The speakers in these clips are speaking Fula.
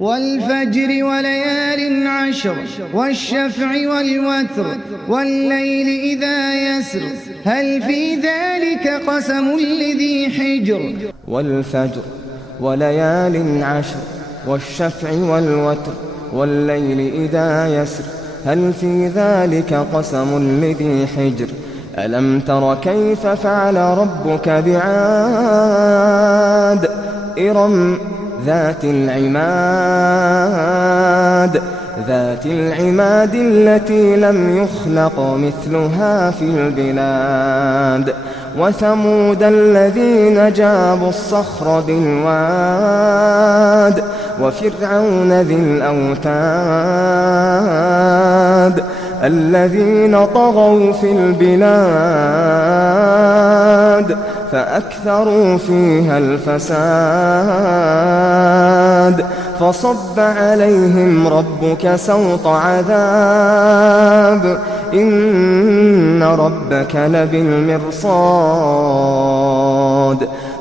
والفجر وليال عشر والشفع والوتر والليل إذا يسر هل في ذلك قسم لذي حجر والفجر وليال عشر والشفع والوتر والليل إذا يسر هل في ذلك قسم لذي حجر ألم تر كيف فعل ربك بعاد إرم ذات العماد التي لم يخلق مثلها في البلاد وثمود الذين جابوا الصخر بالواد وفرعون ذي الأوتاد الذين طغوا في البلاد فأكثروا فيها الفساد فصب عليهم ربك سوط عذاب إن ربك لبالمرصاد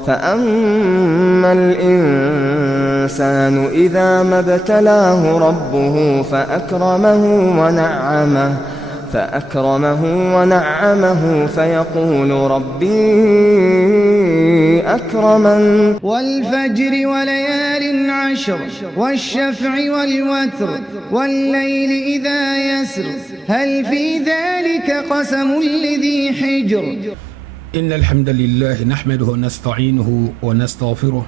فأما الإنسان إذا ما ابتلاه ربه فأكرمه ونعمه فيقول ربي أكرمن والفجر وليال عشر والشفع والوتر والليل إذا يسر هل في ذلك قسم لذي حجر إن الحمد لله نحمده ونستعينه ونستغفره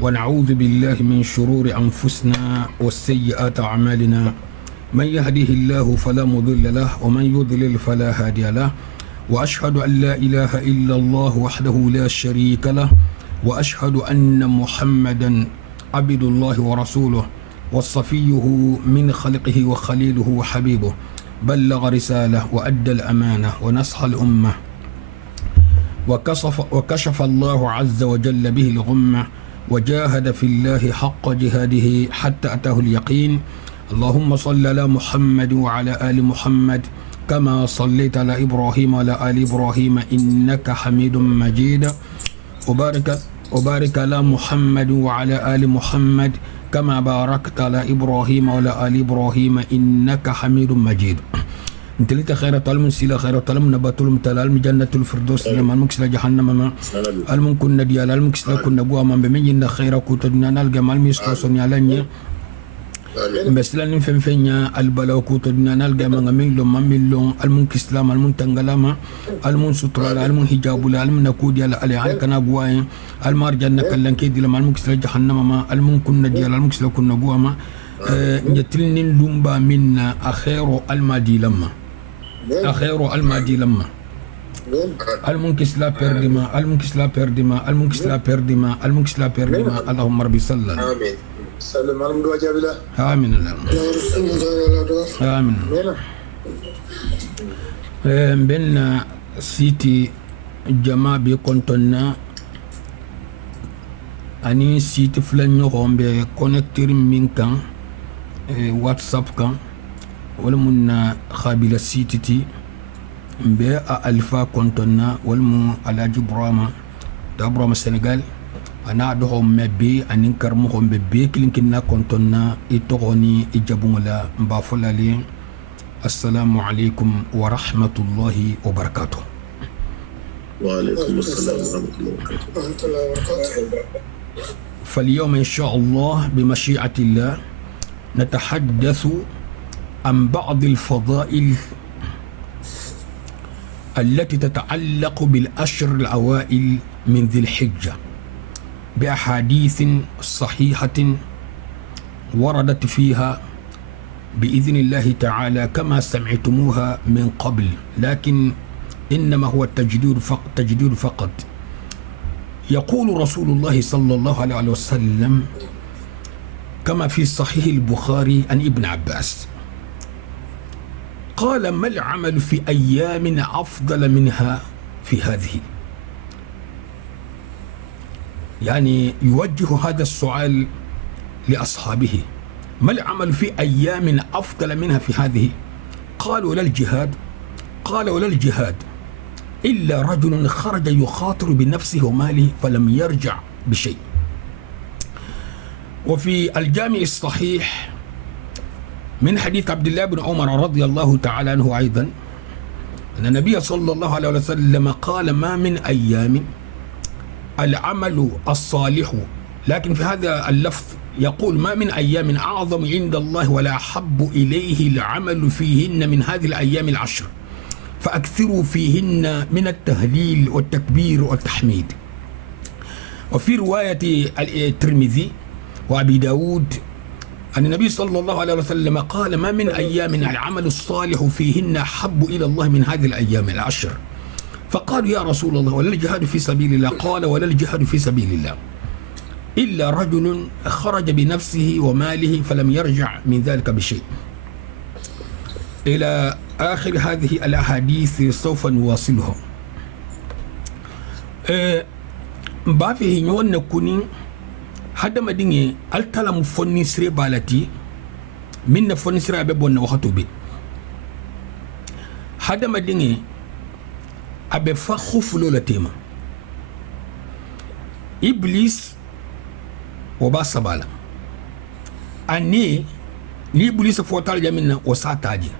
ونعوذ بالله من شرور أنفسنا والسيئات أعمالنا من يهده الله فلا مضل له ومن يضلل فلا هادي له وأشهد أن لا إله إلا الله وحده لا شريك له وأشهد أن محمدا عبد الله ورسوله وصفيه من خلقه وخليله وحبيبه بلغ رسالة وأدى الأمانة ونصح الأمة وكشف الله عز وجل به الغمة وجاهد في الله حق جهاده حتى أتاه اليقين اللهم صل على محمد وعلى آل محمد كما صليت على إبراهيم وعلى آل إبراهيم إنك حميد مجيد وبارك على محمد وعلى آل محمد كما باركت على إبراهيم وعلى آل إبراهيم إنك حميد مجيد انتلت خير طالم سيلا خير طالم نبات المتلال جنة الفردوس لما المكسل جهنم ما الممكن نديال المكسل كنا بوا من بمين خير كوتنا نلقى مال ميستوسن يالني مثلا فنفنيا البلاو كوتنا نلقى من ملون المكسلام المنتنغلام المنسطر المنحجاب المنكود يالا على كنا بوا المارجن كلن كيدي لما المكسل جهنم ما الممكن نديال المكسل كنا بوا ما نجتلن لومبا من أخير المادي لما المنكس لا بردما اللهم ربي صلى آمين سلم على مدوى جابلا آمين بين سيتي جما بيكونتنا أني سيتي فلان يوم بكونكتير من كان واتساب كان wala mun na khabila sititi mbe a alfa kontonna wala mu alaji brama da brama Senegal ana do mebe anin karmo mebe klinkin na kontonna itogoni ijabungala mbafulali assalamu alaikum wa rahmatullahi wa barakatuh wa alaikum assalam wa rahmatullahi wa barakatuh فاليوم إن شاء الله بمشيئة الله نتحدث عن بعض الفضائل التي تتعلق بالأشهر الأوائل من ذي الحجة بأحاديث صحيحة وردت فيها بإذن الله تعالى كما سمعتموها من قبل لكن إنما هو تجديد فقط يقول رسول الله صلى الله عليه وسلم كما في صحيح البخاري عن ابن عباس قال ما العمل في أيام أفضل منها في هذه يعني يوجه هذا السؤال لأصحابه ما العمل في أيام أفضل منها في هذه قالوا لا الجهاد قال ولا الجهاد إلا رجل خرج يخاطر بنفسه وماله فلم يرجع بشيء وفي الجامع الصحيح من حديث عبد الله بن عمر رضي الله تعالى عنه أيضا أن النبي صلى الله عليه وسلم قال ما من أيام العمل الصالح، لكن في هذا اللفظ يقول ما من أيام أعظم عند الله ولا أحب إليه العمل فيهن من هذه الأيام العشر فأكثروا فيهن من التهليل والتكبير والتحميد. وفي رواية الترمذي وأبي داود أن النبي صلى الله عليه وسلم قال ما من أيام العمل الصالح فيهن أحب إلى الله من هذه الأيام العشر، فقالوا يا رسول الله ولا الجهاد في سبيل الله؟ قال ولا الجهاد في سبيل الله إلا رجل خرج بنفسه وماله فلم يرجع من ذلك بشيء. إلى آخر هذه الأحاديث سوف نواصلها. بافي نيوان نكوني هذا ما ديني التلا مفني سري بالتي من نفني سري أبي وقتو بي هذا ما ديني أبي فخوف لولا تيما إبليس وباسبالا أني ni إبليس فوتال جميلنا وساتاجي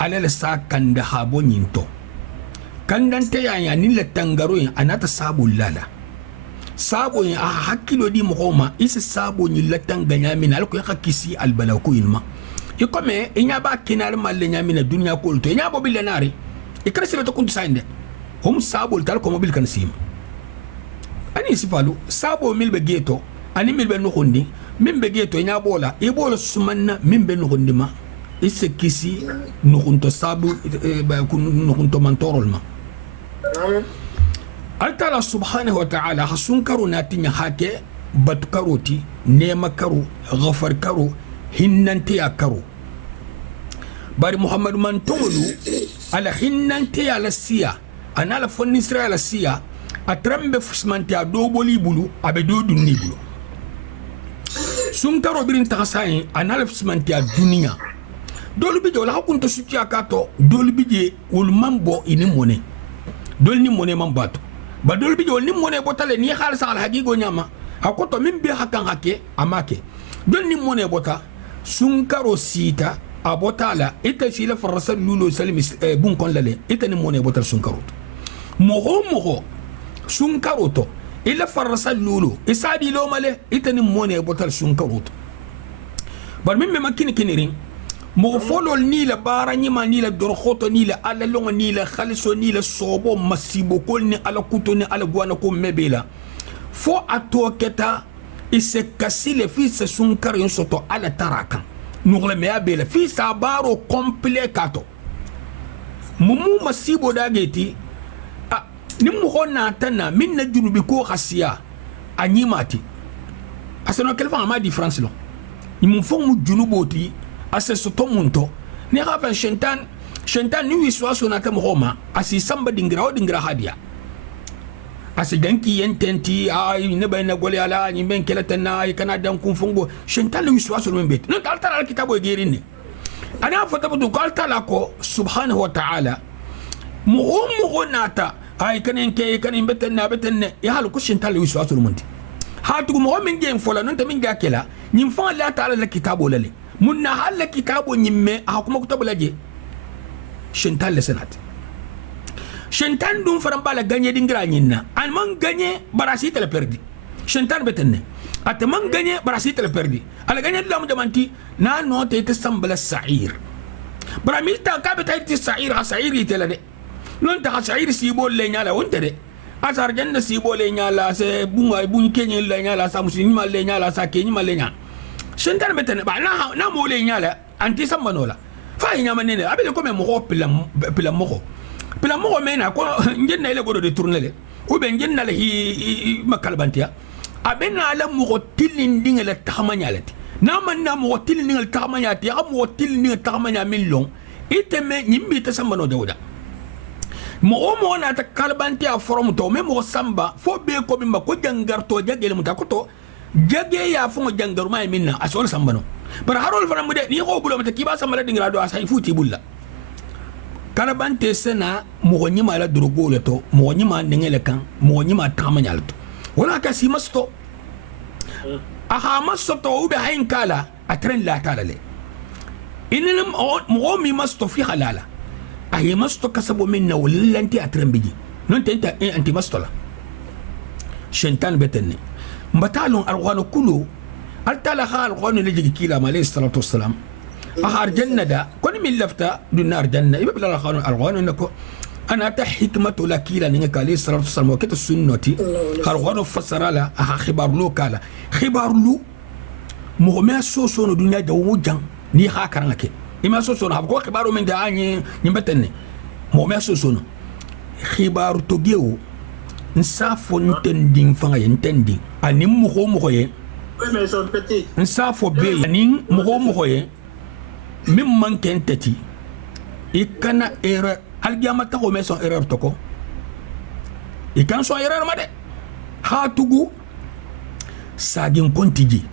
على لسا كندا هابو نينتو كندانتي يعني نيلا تنغروين أنا تسابو لالا sabo a hakkilo di mohoma isi sabo ni latan ganya mina alko ya kisi albala ko ilma ikome inya ba kinar malle nya mina dunya ko to nya bo bilenari ikra sire to kuntu sainde hom sabo tal ko mobil kan sima ani sifalu sabo mil be geto ani mil be no hondi min be geto nya bola e bola sumanna min be no hondi ma isi kisi no hunto sabo ba kun no hunto mantorol ma Altala subhanahu wa ta'ala hasun karo natinya hake bat karoti nema karo ghafar karo hinnante ya karo bari Muhammad man tolu ala hinnante ya la siya anala fonni Israel la siya atrambe fusmante ya doboli bulu abe do dunni bulu sun karo birin takasai anala fusmante ya dunia dolu bije wala hakunto sutiya kato dolu bije ul mambo ini mone dolu ni mone mambato badol bi jol ni mone botale ni khalsa al hagigo nyama akoto min bi hakan hake amake don ni mone bota sun karo sita abotala ita sila farasal lulo salim bun kon lale ita ni mone botal sun karo moho sun karo to ila farasal lulo isadi lo male ita ni mone botal sun karo bar min me makini kinirin mo folol ni la bara ni ma ni la dorkhoto ni la ala longa ni la khaliso ni la sobo masibo kol ni ala kuto ni ala guana ko mebela fo atoketa ise kasile fi se sunkar yon soto ala taraka nugle me abela fi sabaro complet kato mumu masibo dageti ni mu honna tana min na junubi ko khasiya anyimati asano kelfa ma difference lo ni mu fo mu junuboti ase soto munto ni rafa shentan ni wiswa sonata mohoma asi samba dingra hadia ase danki yententi ay ne bayna gole ala ni ben kelatana ay kana dan kun fungo shentan ni wiswa so membet no taltala kitabo gerini ana fata bu kaltala ko subhanahu wa ta'ala muhum nata ay kanen ke kanen betenne ya halu ko shentan ni wiswa so munti hatu mo men gen fola non tamin ga kela nim fa la ta'ala la kitabo lale munna halla kitabo nyimme akuma kutabu laje shentan le senat shentan dum faram bala gagné dingra nyinna an man gagné barasi tele perdi shentan betenne at man gagné barasi tele perdi ala gagné lam jamanti na note te sambala sa'ir bramilta ka betay ti sa'ir sa'ir tele de non ta sa'ir sibo le nyala wonte de asar janna sibo le nyala se bunga bun kenye le nyala sa muslima le nyala sa kenyi le nyala shentan betene ba na mo le nyala anti sambanola fa nya manene abele ko me mo pila mo mena ko ngenna ile godo de tourner o be ngenna le hi makalbantia abena la mo tilin dingala taxamanyalati na man na mo tilin dingal taxamanyati am mo tilin dingal taxamanya million iteme nyimbi ta sambano dawda mo na ta kalbantia forum to me mo samba fo be ko bimba ko jangarto jagele mutakoto jage ya fo jangaruma minna asol sambano bar harol fana mude ni ko bulo mata kiba samala dingra do asay futi bulla kala bante sena mo nyima la drogo le to mo nyima ngele kan mo nyima tamanyal to wala ka si masto aha masoto ube hain kala atren la tala le inenum mo mi masto fi halala ayi masto kasabo minna wallanti atren biji non tenta anti mastola shentan betenne mbatalon arwano kulu altala hal qawni liji kila alayhi salatu wassalam ahar jannada kon min lafta dunar janna ibla khanu arwano nako ana ta hikmatu lakila ninga alayhi salatu wassalam wakati sunnati arwano fasarala aha khibar lu kala khibar lu mo me soso no dunya da wujan ni ha karanga ke ima soso no ko khibaru min da anyi nyimbatenne mo me soso no khibaru to gewo nsafo ntending fanga yentendi ani mo ye nsafo be ani mo ye min man kentati ikana erreur algiyama ta ko me son erreur to ko ikan so erreur ma de ha tugu sagin kontiji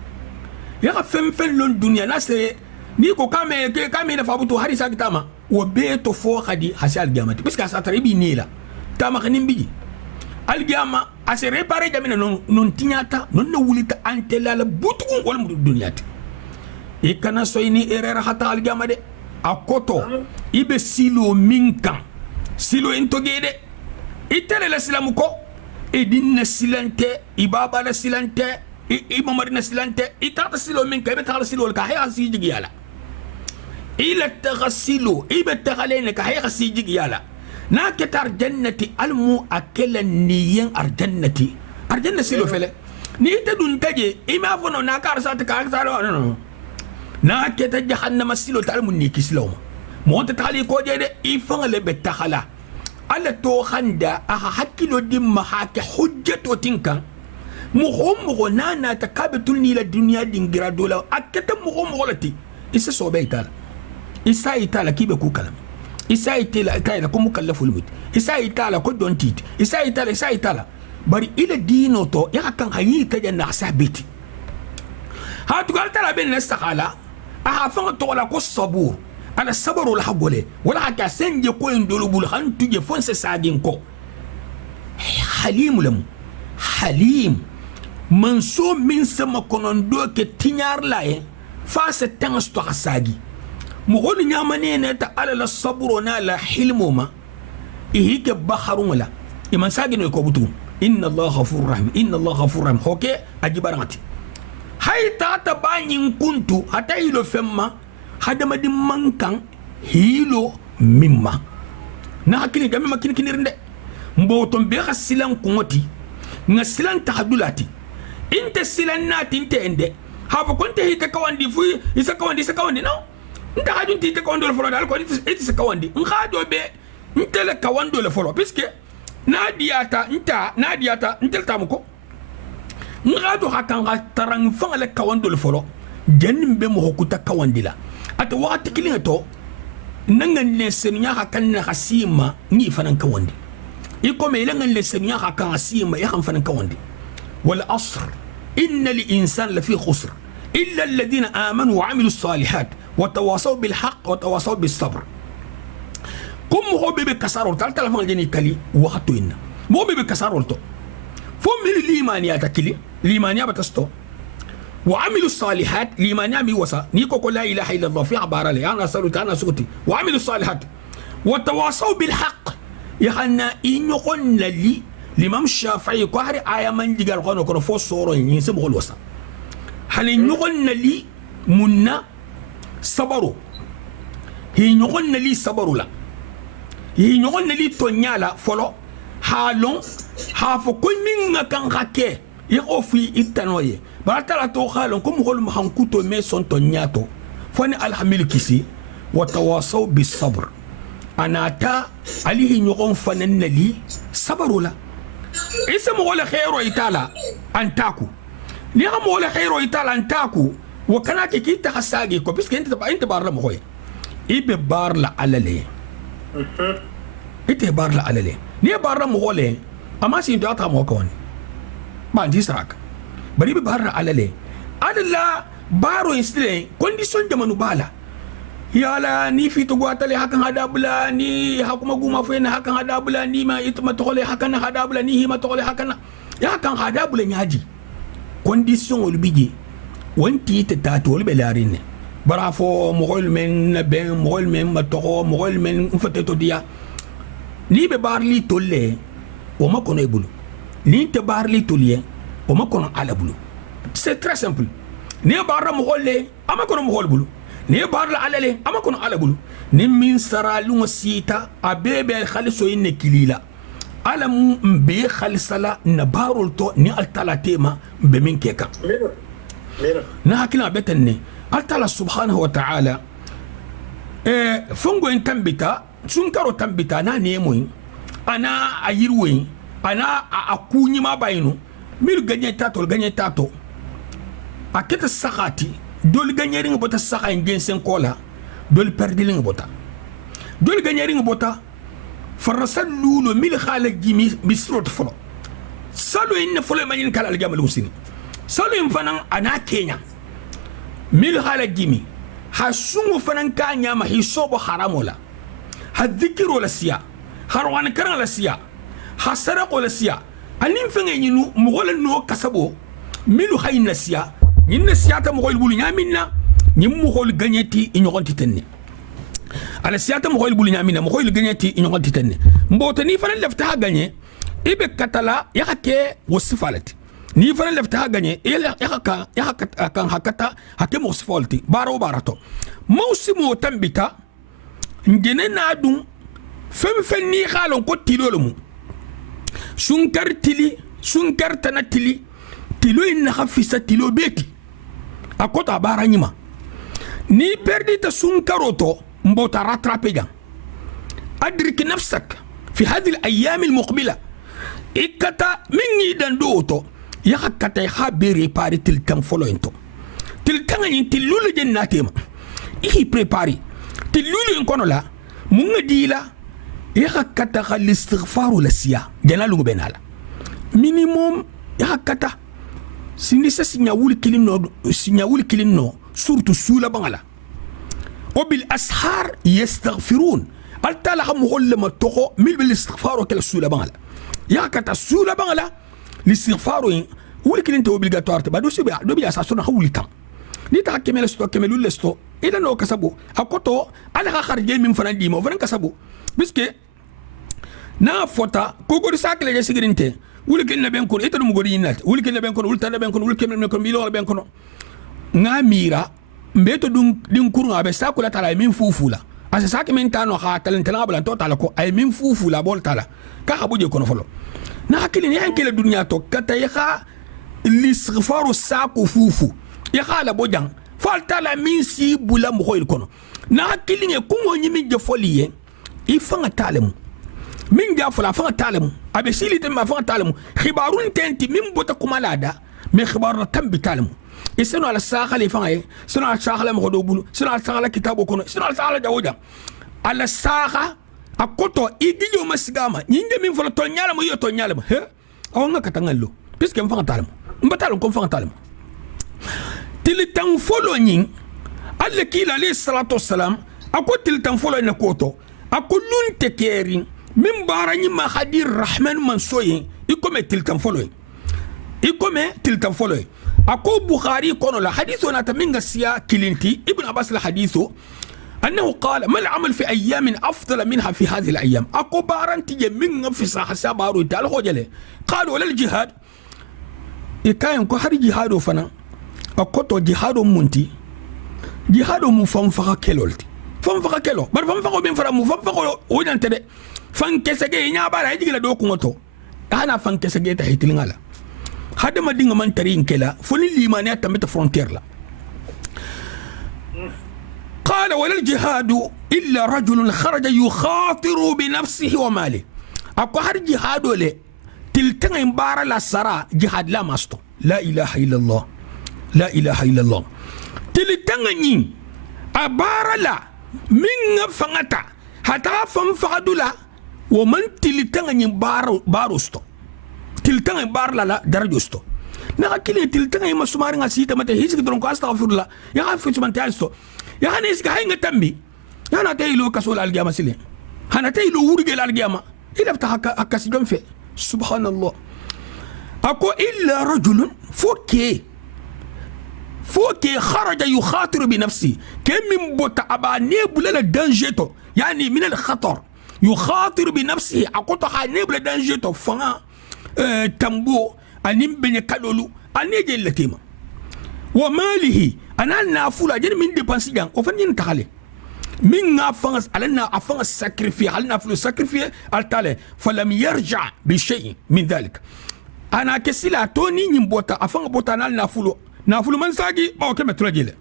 ya ka fem lon dunya na se ni ko kame na fabuto hari sagitama wo be to fo khadi hasi algiyama parce que sa taribi ni la tama khanim biji algiyama ase réparer jamina non tinyata non na wulita antela la butugu wala mu dunyati ikana soyni erreur hata algiyama de akoto ibe silo minkan silo intogede itele la silamu ko edin silante ibaba la silante imamar na silante itata silo minkan ibe tala silo ka haya sijigi yala ila taghsilu ibe taghalene ka haya sijigi yala na ketar jannati almu akela niyen arjannati arjanna silo fele ni tadun taje ima fono na kar sa ta ka no na keta jahannama silo talmu ni kislawma mo ta tali ko jede ifanga le betakhala ala to khanda aha hakilo dimma hake hujjato tinka mo nana takabatul ni la dunya dingira dola aketa mo lati isa sobe itala isa itala kibe ku kalam isa itala ko mukallafu limit isa itala ko dontit isa itala bari ila dino to ya kan hayi ta janna sabiti ha to gal tala ben nastakhala aha fanga to la ko sabur ala sabaru la hagole wala ka senje ko ndolo bul han tuje fonse sagin ko halim lam halim manso min sama konondo ke tinyar lae fa se tangas to sagi mo goni nyamane ne ta ala la sabru na la hilmuma ihike baharun la iman sagin ko butu inna allah ghafurur rahim hoke ajibarangati hay tata banyin kuntu hata hilo femma hadama di mankan hilo mimma na hakini game makini kinirinde mboton be khasilan kungoti ngasilan tahadulati inte silan nati inte ende hafa konte hita kawandi fu isa kawandi no nta hajun ti kawandi le folo dal ko isa kawandi ngado be ntele kawando le folo puisque nadiata ntel tamuko ngado hakanga tarang fangale kawando le folo jennim be mo hokuta kawandila ata wakati kilinga to nangan le senya hakanna hasima ni fanan kawandi iko me langan le senya hakan hasima ya kan fanan kawandi wal asr inna li insan la fi khusr illa alladhina amanu wa amilus salihat wa tawasaw bil haqq wa tawasaw bis sabr kum ho bebe kasaro tal fang jeni kali wakatu inna mo bebe kasaro to fo mil limaniya takili limaniya batasto wa amilu salihat limaniya mi wasa ni ko la ilaha illa allah fi abara li ana saluta ana sukuti wa amilu salihat wa tawasaw bil haqq yahanna inyqon lali limam shafi'i ko hari aya man digal kono kono fo soro ni se mo wasa hal inyqon lali munna sabaru hi nyqon lali sabaru la hi nyqon lali tonyala folo halon hafo ko minga kan hake ya ofi itanoye baratala to halon ko mo hankuto me son to nyato foni alhamil kisi wa tawasaw bis sabr anata alihi nyogon fanan nali sabarula isa mo wala khairo itala antaku ni mo wala khairo itala antaku wa kana ke kita hasagi ko biske inte barla mo hoye ibe barla alale ite barla alale ni barra mo gole amma sin do ta mo ko ni ban disrak bari be barra alale alalla baro instre condition de manu bala yala ni fitu gwatale hakan hadabula ni hakuma guma fena hakan hadabula ni ma itma tole hakan hadabula ni hima tole hakan ya kan hadabula nyaji condition ol biji wanti ta tol be larine bara fo mogol men na ben mogol men matoro mogol men fate to dia ni be barli tolle o ma kono ebulu ni te barli tollie o ma kono ala bulu c'est très simple ni barra mogol le ama kono mogol bulu ni barla ala le ama kono ala bulu ni min sara lu sita abebe khaliso inne kilila alam be khalisala na barol to ni altala tema be min keka na hakina betenne altala subhanahu wa ta'ala fungo en tambita sun karo tambita na nemoy ana ayirwe ana akunyi ma bayinu mil ganye tato aketa sakati dol ganye ring bota saka en sen kola dol perdiling bota dol ganye ring bota farrasallu mil khalak jimi bisrot folo salo in folo manin kala aljamal husini salo in fanan ana kenya mil khalak jimi hasungu fanan kanya ma hisobo haramola hadhikiru la siya harwan karan la siya hasaraqo la siya anin fanga yinu mugola no kasabo milu hayna siya nyinna siya ta mugol bulu nyaminna nyim mugol ganyeti inyogonti tenne ala siya ta mugol bulu nyaminna mugol ganyeti inyogonti tenne mbota ni fanan lafta ganye ibe katala yakake wasifalati ni fanan lafta ganye yakaka kan hakata hakem wasifalati baro barato mawsimu tambita ngene nadum fem ni xalon ko tilolumu sunkar tili sunkar tanatili tilo inna khafisa tilo beti akota baranyima ni perdi ta sunkaroto mbota rattraper jang adrik nafsak fi hadhihi al-ayyam al-muqbila ikata mingi dandoto yakata khabiri pari til tam folointo til tangani til lulu jennatema ihi prepari til lulu kono la munga dila yakata khal istighfar la siya janalu benala minimum yakata sinisa sinya wuli kilino surtout sula bangala وبال أسحار يستغفرون التالي هم غل ما تقو مل بالاستغفار وكلا السولة بغلا يا كتا السولة بغلا الاستغفار ولكن انت وبالغاتوار تبا دو بي اساسنا حولي تام نيتا كمل استو كمل لستو الى نو كسبو اكوتو على خارج من فران ديمو فران كسبو باسكو نا فوتا كوكو ساكل جا سيغرينتي ولكن نبنكون ايتو مغوري ينات ولكن نبنكون ولتا نبنكون ولكن نبنكون ميلو نبنكون ناميرا mbeto dun kurun abe sakula tala min fufula asa sak min tano ha talentana bala to tala ko ay min fufula bol tala ka habuje kono folo na hakili ni hankele dunya to kata ya lisghfaru saku fufu ya khala bojang fal tala min si bula mo koy kono na hakili ne kungo nyimi je foliye ifanga talemu min ja fola fanga talemu abe silite ma fanga talemu khibarun tenti min bota kumalada me khibaru tambi talemu iseno ala saxa le fanga ye seno ala saxa la mogo do bulu seno ala saxa la kitabo kono seno ala saxa la jawoja ala saxa akoto igijo masigama nyinde min folo to nyala mo yo to nyala mo he awanga katangallo puisque mfanga talamo mbatalo ko mfanga talamo til tan folo nyin alle kila alayhi salatu wassalam akot til tan folo na koto akulun tekeri min baranyi ma hadir rahman mansoye ikome til tan folo أكو بخاري كونو لا حديثنا تمنغ سيا كلينتي ابن عباس الحديث أنه قال ما العمل في أيام أفضل منها في هذه الأيام أكو بارنتي من في صح سابارو تعال خجله قالوا ولا الجهاد إكاين كو هاري جهاد فنا أكو تو جهاد مونتي جهاد مفنفخ كيلولتي فنفخ كيلو بر فنفخ بين فرا مفنفخ وين تدي فنكسجي نيابا هيجي لا دوكو تو أنا فنكسجي تهيتلينغالا هذا ما دينغ من ترين كلا فني ليمانيا تمت فرونتير لا قال ولا الجهاد إلا رجل خرج يخاطر بنفسه وماله أكو هر جهاد ولا تلتين بارا لا سرا جهاد لا ماستو لا إله إلا الله لا إله إلا الله تلتين أبارا لا من فنتا حتى فنفعدلا ومن تلتين باروستو tiltang bar la darajosto na akili tiltang ma sumari nga sita mate hisik dron ko astaghfirullah ya hafu subhanahu asto ya hanis ka hinga tambi ya na taylo kasul al qiyamah sile hana taylo wurgel al qiyamah ila ta akasi don fe subhanallah ako illa rajulun فوكي خرج يخاطر بنفسه كم من بوتا أبا نيبولا دانجيتو يعني من الخطر يخاطر بنفسه أقطع نيبولا دانجيتو فنا تنبو أنيم بني كالولو أنيجي اللتيمة وماله أنا نافولا جن من ديبانسي جان وفنين تخالي من نافنس علينا أفنس ساكريفي علينا فلو ساكريفي التالي فلم يرجع بشيء من ذلك أنا كسيلا توني نيمبوتا أفن بوتا نافلو من ساجي باو كم تلاجيله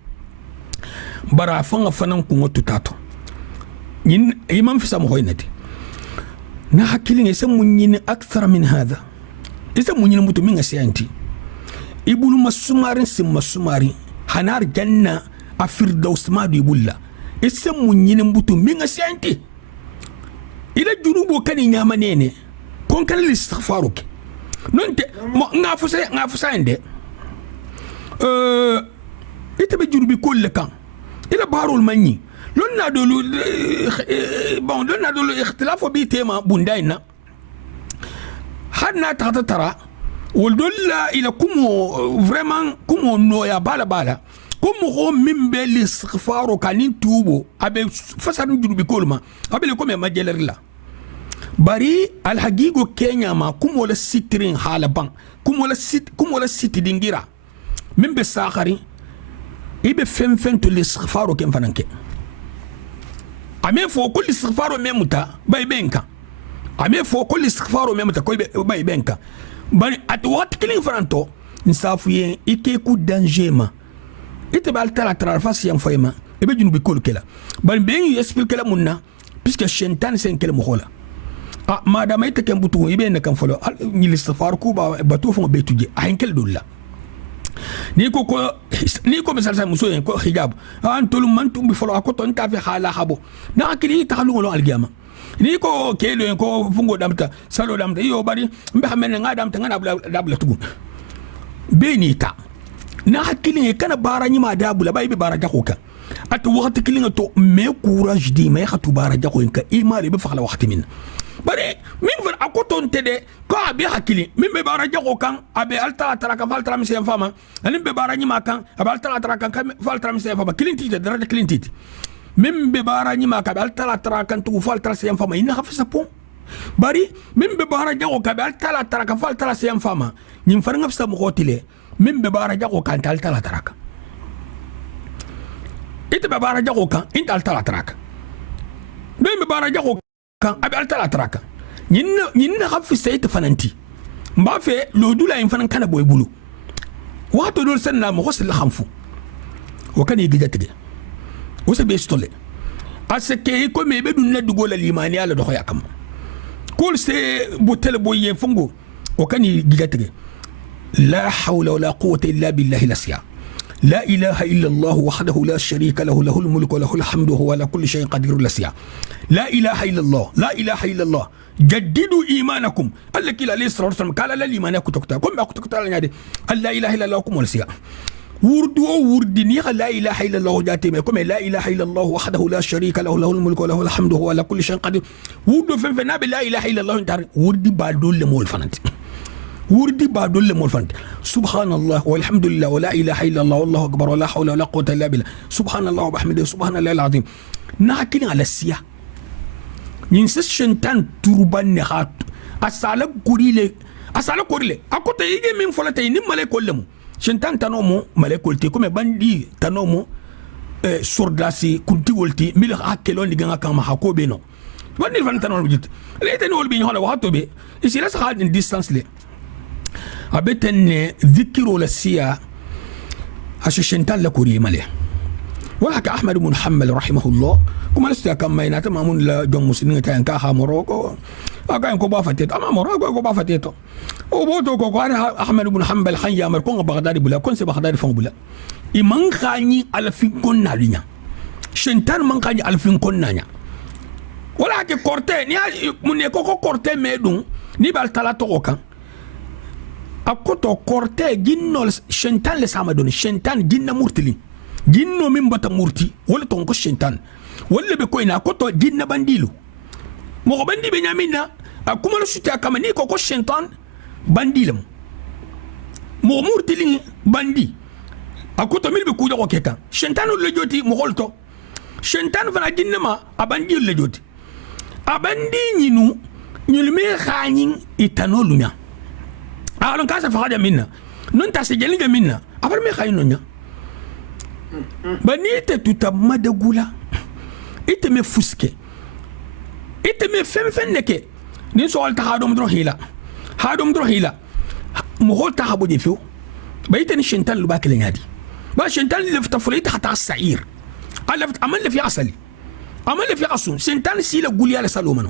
برا أفن فنان كونغ تتاتو ين إمام في سامو هينتي نحكيلين يسمون أكثر من هذا يسمون متو من سيانتي يقولوا مسمارين سم مسمارين هنار جنة أفردوس ما بيقولا يسمون متو من سيانتي إلى جنوب كان ينامنيني كون كان الاستغفاروك نونت ngafusa inde ite be jurubi kolle kan ila barul manni lonna dolu bon lonna dolu ikhtilafo bi tema bundaina hadna tara wol dolla ila kumo vraiment kumo noya bala kumo ho mimbe listighfaro kanin tubo abe fasanu jurubi kolma abe le kome majelerla bari alhagigo kenya ma kum wala sitrin halaban kum wala sit dingira membe sakhari ibe fem to listighfaro kem fananke ame fo ko listighfaro memuta bay benka ame fo ko listighfaro memuta ko bay benka bari at wat killing franto nsafuye ike ku dangerma ite bal tala fasi yam fayma ibe junubi kolkela bari ben explique la munna puisque shentan sen kel mo khola madame ite ken butu ibe ne kan folo ni listighfar ku ba batu fo be tuje ahinkel dulla ni ko misal sa muso en ko hijab antol man tumbi folo akoto nta fi hala habo na akili tahalu lo algiyama ni ko kelo en ko fungo damta salo damta yo bari mbe xamene nga damta nga dabla tugu beni ta na hakili kana bara nyima dabula bay be bara jaxoka at waxati kilinga to me courage di me xatu bara jaxoka imali be faxla waxti min bare min fa akoton tede ko abi hakili min be bara jago kan abe alta taraka faltra mi sen fama anin be bara nyima kan abe alta taraka kan faltra mi sen fama kilinti de dara kilinti min be bara nyima ka alta taraka kan tu faltra sen fama ina hafsa pon bari min be bara jago ka alta taraka faltra sen fama nim fa ngafsa mo hotile min be bara jago kan alta taraka ite be bara jago kan inta alta taraka min be bara jago kan abi altala traka nyinna hafi sayta fananti mba fe lodula in fanan kana boy bulu wato dol sanna mo hosel khamfu o kan yi gijatege o se be stole aseke ko me be dunna dugo la limani ala do khoya kam kol se botel boye fungo o kan yi gijatege la hawla wala quwwata illa billahi lasya لا إله إلا الله وحده لا شريك له له الملك وله الحمد وهو على كل شيء قدير لسيا لا إله إلا الله لا إله إلا الله جددوا إيمانكم قال لك إلى الإسراء والسلام قال لا الإيمان كتكتا كم كتكتا لا إله إلا الله كم ولسيا وردني لا إله إلا الله جاتي كم لا إله إلا الله وحده لا شريك له له الملك وله الحمد وهو على كل شيء قدير وردوا فين لا إله إلا الله انت وردي بعدول لمول فنانتي وردي بعدول مولفنت سبحان الله والحمد لله ولا اله الا الله والله اكبر ولا حول ولا قوه الا بالله سبحان الله وبحمده سبحان الله العظيم ناكلين على السيا ننسس شنتان تربان نخات اسالك كوريله اكوتا يجي من فلتي ني ملك كلمو شنتان تانومو ملك كلتي كوم باندي تانومو سورداسي كنتي ولتي ميل هاكلون دي غا كان ما حكو بينو باندي فانتانو جيت ليتني ول بي هنا وحطو بي ايش لا سخاد ديستانس لي أبتن ذكروا للسيا أششنتان لكوري ماله وهك أحمد بن حنبل رحمه الله كما لست كما ينات مامون لجون مسلمين تنكاها مروكو أكاين كوبا فتيت أما مروكو كوبا فتيتو وبوتو كوكو أحمد بن حنبل حنيا مركون بغداد بلا كون سي بغداد فون بلا إمان خاني ألفين كون نالينا شنتان من خاني ألفين كون نانيا ولكن كورتي نيا من يكوكو كورتي ميدون نيبال تلاتو كان akoto korte ginno shentan le sama doni shentan ginna murtili ginno min bata murti wala ton ko shentan wala be ko ina akoto ginna bandilu mo bandi be nyamina akuma lo suta kama ni ko shentan bandilam mo murtili bandi akuto mil be kuja ko kekan shentanu le joti mo holto shentanu fana jinnema abandi le joti abandi nyinu nyulme khanyin itano lunya alon kasa faada minna non ta se jelinga minna abar me khayin nonya bani te tuta madagula ite me fuske ite me fem neke ni so alta hadom dro hila mo holta habo de fiu بيتني الشنتال اللي باكل ينادي ما الشنتال اللي في تفريط حتى السعير عمل لي في عسلي عمل لي في عصوم شنتال سيلا قولي على سلومنو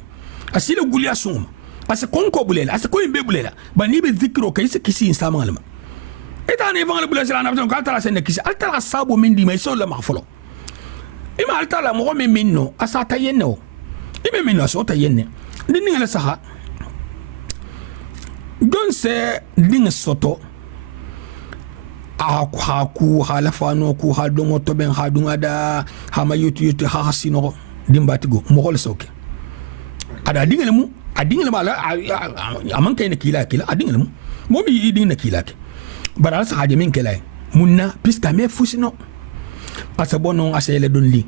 اسيلا قولي اسوم اسكونكو بوليلا اسكوين بيبوليلا بني بالذكر كيس كيسين سامان لما اذا انا يفهم البلاصه انا قلت ترى سنه كيس قلت ترى صابو من دي ما يسول لما فلو اما قلت لا مو منه اساتينو اما منه اسوتينه دين على صحه دون سي دين سوتو haku halafano ku hadongo to ben hadunga da hama yutu ha hasino dimbatigo mo hol soke ada dingale mu adingale mala aman kay na kila adingale mu mo mi yidi na kila ke bara sa haje min kala munna piska me fusino asa bono asele don li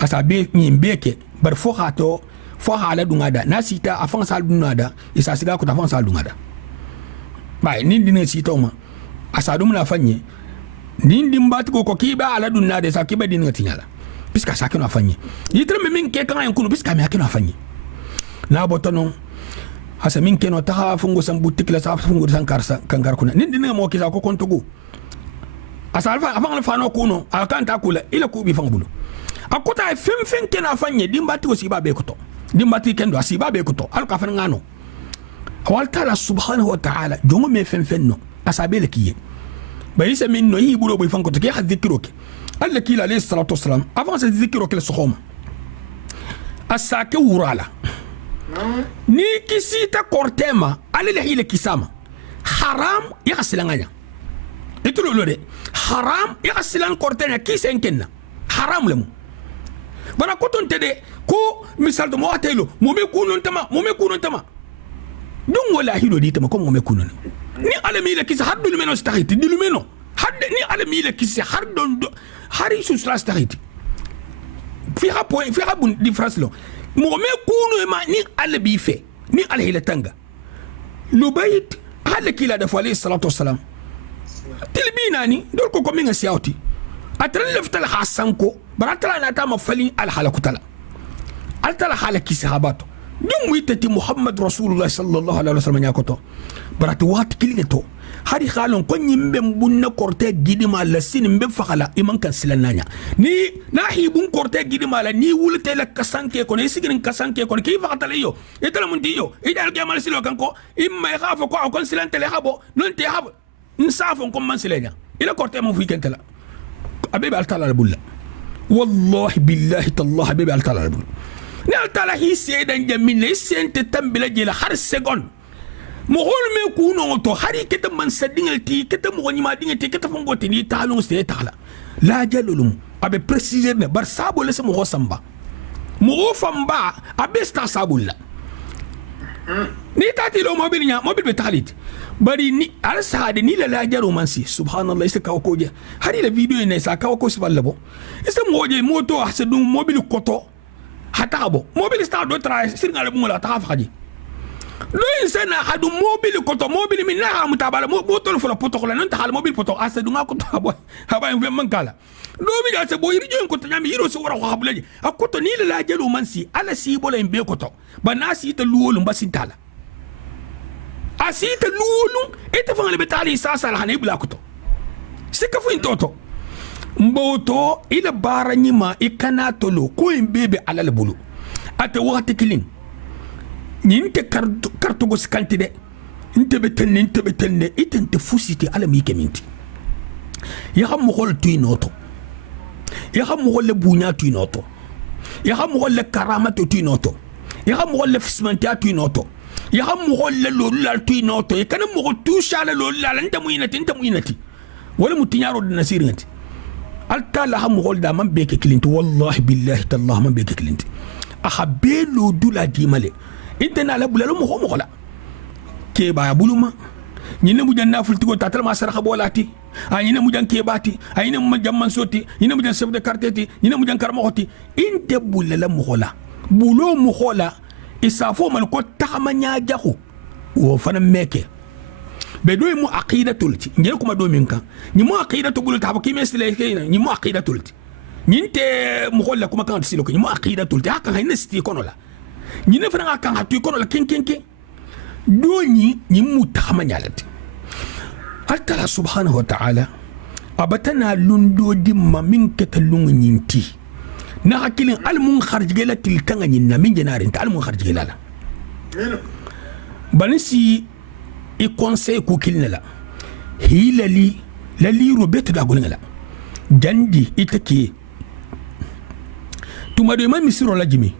asa be nyin beke bar fo hato fo hala dunga da nasita afan sal dunga da isa siga ko afan sal dunga da bay ni dine sita ma asa dum na fanye nindi mbati ko kiba ala dunna de sa kiba din ngatinyala piska sa kino afanye yitre me min ke kan en kunu piska me akino afanye na botono asa min keno ta fungo sam butik la sa fungo san karsa kangar kuna nindi mo kisa ko kontogo asa alfa afan alfa no kuno akanta kula ila ku bi fangbulo akota fem kena afanye dimbati ko siba be koto dimbati kendo asiba be koto alka fan ngano awal tala subhanahu wa ta'ala jongo me fem no asabele kiye bayisa min no yi bulo boy fanko to ke hadhikiroke alla kila alayhi salatu wassalam avant ce dhikroke le sokhoma asake wurala ni kisita kortema ale le hile kisama haram ya silanganya itulo lode haram ya silan kortena kisenkenna haram lemu bana koton tede ko misal do mo atelo mo me kunon tama dum wala hilo di tama ko mo me kunon ni alami la kisi haddu lumeno stahiti di lumeno hadde ni alami la kisi hardon hari su stahiti fi habun difference lo mo me kunu ma ni alabi fe ni alhila tanga lubayt halakila da alayhi salatu wassalam tilbina ni dol ko minga siawti atran laftal hasanko baratala na ta mafali alhalakutala altala halaki sahabato dum witati muhammad rasulullah sallallahu alaihi wasallam yakoto barati wat kilinto hari khalon ko nyimbe bunna korte gidima la sin mbe fakala iman kan silananya ni nahibun korte gidima la ni wulte la kasanke ko ne sigirin kasanke ko ki fakata yo etala mun diyo idal gamal silo kanko imma khafo ko kon silante le habo non te habo insafon ko man silenya ila korte mo fi kentala abibi altala bulla wallahi billahi tallah abibi altala bulla ni altala hi sedan jamin ne sente tambila jela har second mo hol me kuno to hari keta man sadingal ti keta mo nyima dingati keta fongote ni talon se tala la jalulum abe preciser ne bar sabo le se mo samba mo famba abe sta sabulla ni tati lo mobil be talit bari ni al saade ni la jaru mansi subhanallah isa kaw ko je hari la video ne sa kaw ko siballabo isa mo je moto hasadu mobil koto hatabo mobil sta do tra sirngal mo la ta faji lo insana hadu mobil koto mobil min na mutabala mo botol fo la poto ko la non ta hal mobil poto asadu nga ko tabo haba en man kala do bi ga se boy rijo ko tanyami hiro so wara ko habulaji akoto ni la jaru mansi ala si bola en be koto banasi ta luwolu mbasintala asita luwolu ete fangale betali sasa la hanay bula koto sikafu intoto mboto ila bara nyima ikana tolo ko mbebe alal bulu ate wakati kilin ninte karto go skanti de ntebe tenne itente fusiti ala mi keminti ya xam mo hol tuinoto ya xam mo hol bunya tuinoto ya xam mo hol karamato tuinoto ya xam mo hol fismantia tuinoto ya xam mo hol lolula tuinoto e kana mo tusha la lolula nta muinati wala mutinyaro de nasirinati altala ham hol da man beke kilinti wallahi billahi tallah man beke kilinti ahabelo dula dimale intena la bulalo mo la ke ba buluma nyine mu janna fultigo tatal ma sarxa bolati ayina mujan kebati ayina mujan mansoti ina mujan chef de quartier ina mujan karmoti inte bulala mohola bulo mohola isafo man ko taxamanya jaxu wo fana meke be do mu aqidatul ti ngel kuma do min kan ni mu aqidatu bul ta bakki mesle kayna ni mu aqidatul ti ninte mohola kuma kan silo ko ni mu aqidatul ti haka hayna sti kono la ni ne fana kan hatu kono la ken do ni mu taxamanya lati Allah subhanahu wa ta'ala abatana lundo dimma min ketalungu nyinti na hakilin almun kharjigela tiltanga nyinna min jenarin ta almun kharjigela la banisi i conseil ku kilnala hilali lali robet da gunala jandi itake tuma do man misiro la jimi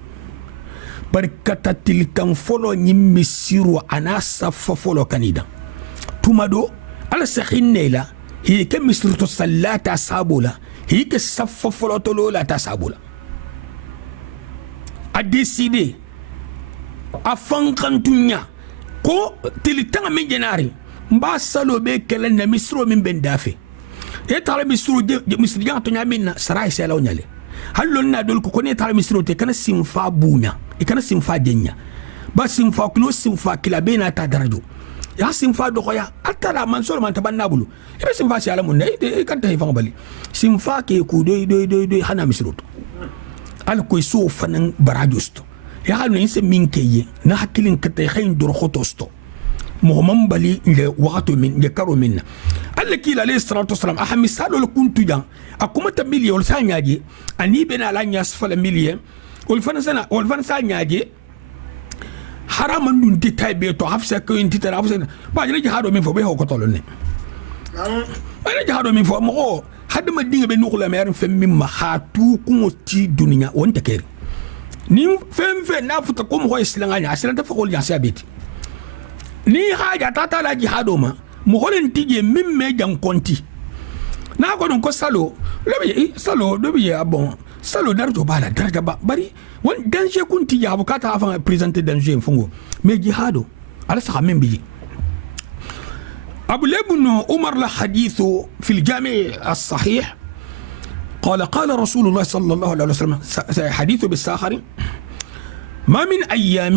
barkata tiltan folo nyim misiro anasa folo kanida tuma do ala sakhinela هي كم مصر تصلاة سابولا هي كسف فلوتلو لا تسابولا أديسيدي أفن كنتونيا كو تلتان من جناري مباسلو بكلنا مصر من بندافي يتعلم مصر جان تونيا منا سراي سيلاو نيالي هل لنا دول كوني تعلم مصر تكنا سينفا بوميا يكنا سينفا دنيا بس سينفا كلو سينفا كلا بينا تدرجو ya simfa do khoya atala man sol man tabanna bulu ibe simfa si alamun ne kan tay fa bali simfa ke ku do hana misrut al koy so fanan barajusto ya halu inse min keye na hakilin ka tay khayn dur khotosto muhammad bali nge waqtu min nge karo minna allaki alayhi salatu wassalam ahmi salo kuntu jan akuma tabil yol sa nyaaje ani bena la nyas fala million ul fanasana ul fanasa nyaaje haraman dun ti taybe to hafsa ko inti tara hafsa ba jere jihado min fo be ho ko tolon ne ba jihado min fo mo hadma dinga be nukula mer fem mimma hatu ko ti dunya won takeri ni fem na futa ko mo islanga nya aslan ta fa ko ya sabiti ni haja tata la jihado ma mo holen tije mimme jam konti na ko don ko salo lebe salo do bi abon salo darjo bala darja ba bari won danger kunti ya bukata afan présenter danger fungo mais jihado ala sa men bi ابو لبن عمر الحديث في الجامع الصحيح قال رسول الله صلى الله عليه وسلم حديث بالساخر ما من ايام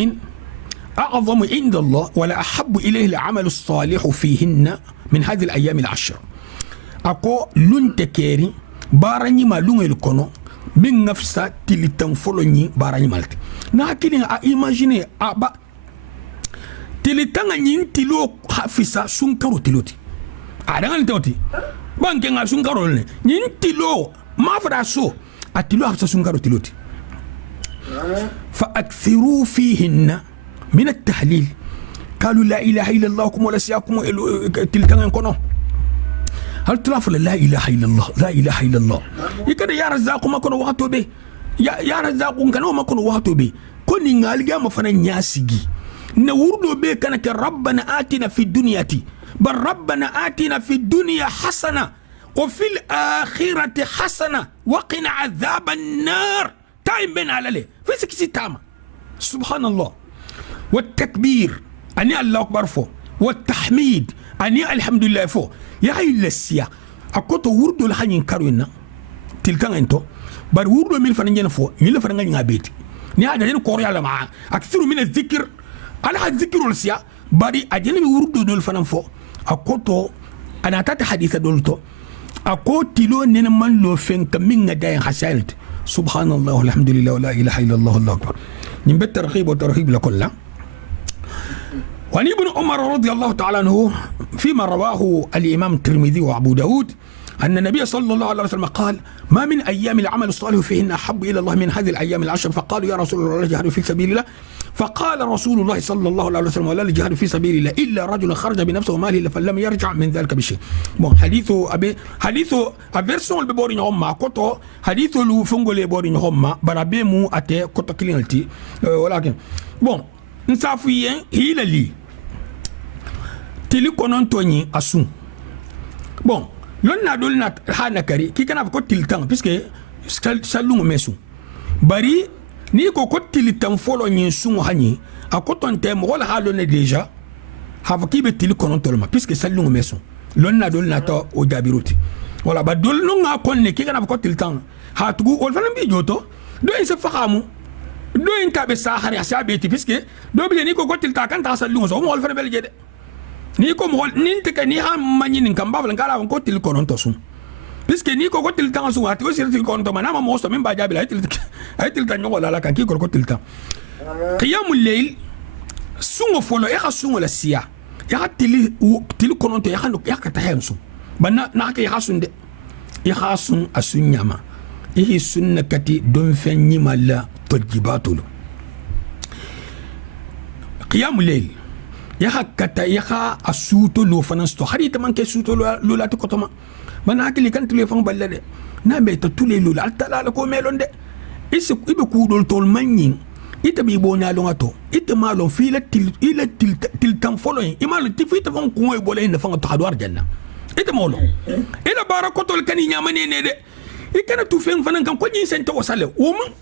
اعظم عند الله ولا احب اليه العمل الصالح فيهن من هذه الايام العشر اكو لنتكيري بارني ما لون الكونو من نفسا تلتن فولوني باراني مالتي ناكيلين ايماجيني ابا تلتن نين تلو حفصا سونكارو تلوتي ادان توتي بانكين سونكارو نين تلو ما فراسو اتلو حفصا سونكارو تلوتي فاكثروا فيهن من التحليل قالوا لا اله الا الله ولا سياكم تلتن كونو هل تلافل لا إله إلا الله لا إله إلا الله يكاد يا رزاق ما كانوا وقتوا به يا رزاق كانوا ما كانوا وقتوا به كوني نالجا ما فنا نياسيجي نوردو به كانك ربنا آتنا في الدنيا بل ربنا آتنا في الدنيا حسنة وفي الآخرة حسنة وقنا عذاب النار تايم بين على ليه في سكسي تاما سبحان الله والتكبير أني الله أكبر فو والتحميد أني الحمد لله فو يا إلسيا أكوتو وردو لحنين كاروينا تلكان انتو بار وردو من فنجين فو من فنجين عبيتي نهاية جين كوريا لما أكثر من الذكر على الذكر والسيا باري أجين وردو دول فنان فو أكوتو أنا تاتي حديثة دولتو أكوتي لو ننمان لو فين كمين داين حسالت سبحان الله والحمد لله ولا إله إلا الله الله أكبر نبت ترغيب وترغيب لكلها وعن ابن عمر رضي الله تعالى عنه فيما رواه الإمام الترمذي وأبو داود أن النبي صلى الله عليه وسلم قال ما من أيام العمل الصالح فيهن أحب إلى الله من هذه الأيام العشر فقالوا يا رسول الله جهاد في سبيل الله فقال رسول الله صلى الله عليه وسلم ولا الجهاد في سبيل الله إلا رجل خرج بنفسه وماله فلم يرجع من ذلك بشيء حديث أفيرسون البورين هم كوتو حديث لو فنقول البورين هم برابيمو أتى كوتو كلينتي ولكن نسافيين هي لي تلي كونون توني أسون لون نادول نات هانا كاري كي كان أفكر تلتان بيسكي سالون ميسو باري نيكو كو تلتان فولو نيسون هاني أكو تونتي مغول هالون ديجا هافكي بتلي كونون تولما بيسكي سالون ميسو lonna dol na to o jabiruti wala ba dol no nga konne ki kana ko tiltan ha tugu ol fana bi joto do en se fakamu do en tabe sahari asabeti puisque do bi ni ko tilta kan ta sallu so mo ol fana bel jede ni ko mo nin te ni ha manyi nin kamba blan kala ko til ko non to sum puisque ni ko tilta so ati o sir til ko to manama mo so men ba jabila ay tilta nyo wala la kan ki ko tilta qiyamul layl sungo folo ya sungo la siya ya tili kononto ya kanu ya kata hensu bana na ka ya sunde ya hasun asunyama ihi sunna kati don fenyi mala tajibatul qiyamul layl ya kata ya asuto lo fanasto harita man ke suto lo la to kotoma bana akili kan telefon ballade na be to tule lo la tala ko melonde isi ibe kudol tol manyin ita bi bonya longa to ita malon fila til tan following imal ti fita fon ko e bole ne fanga to hadu arjanna ita molo ila barakotol kan nyamane ne de ikana tu fen fanan kan ko nyin sente wasale o mun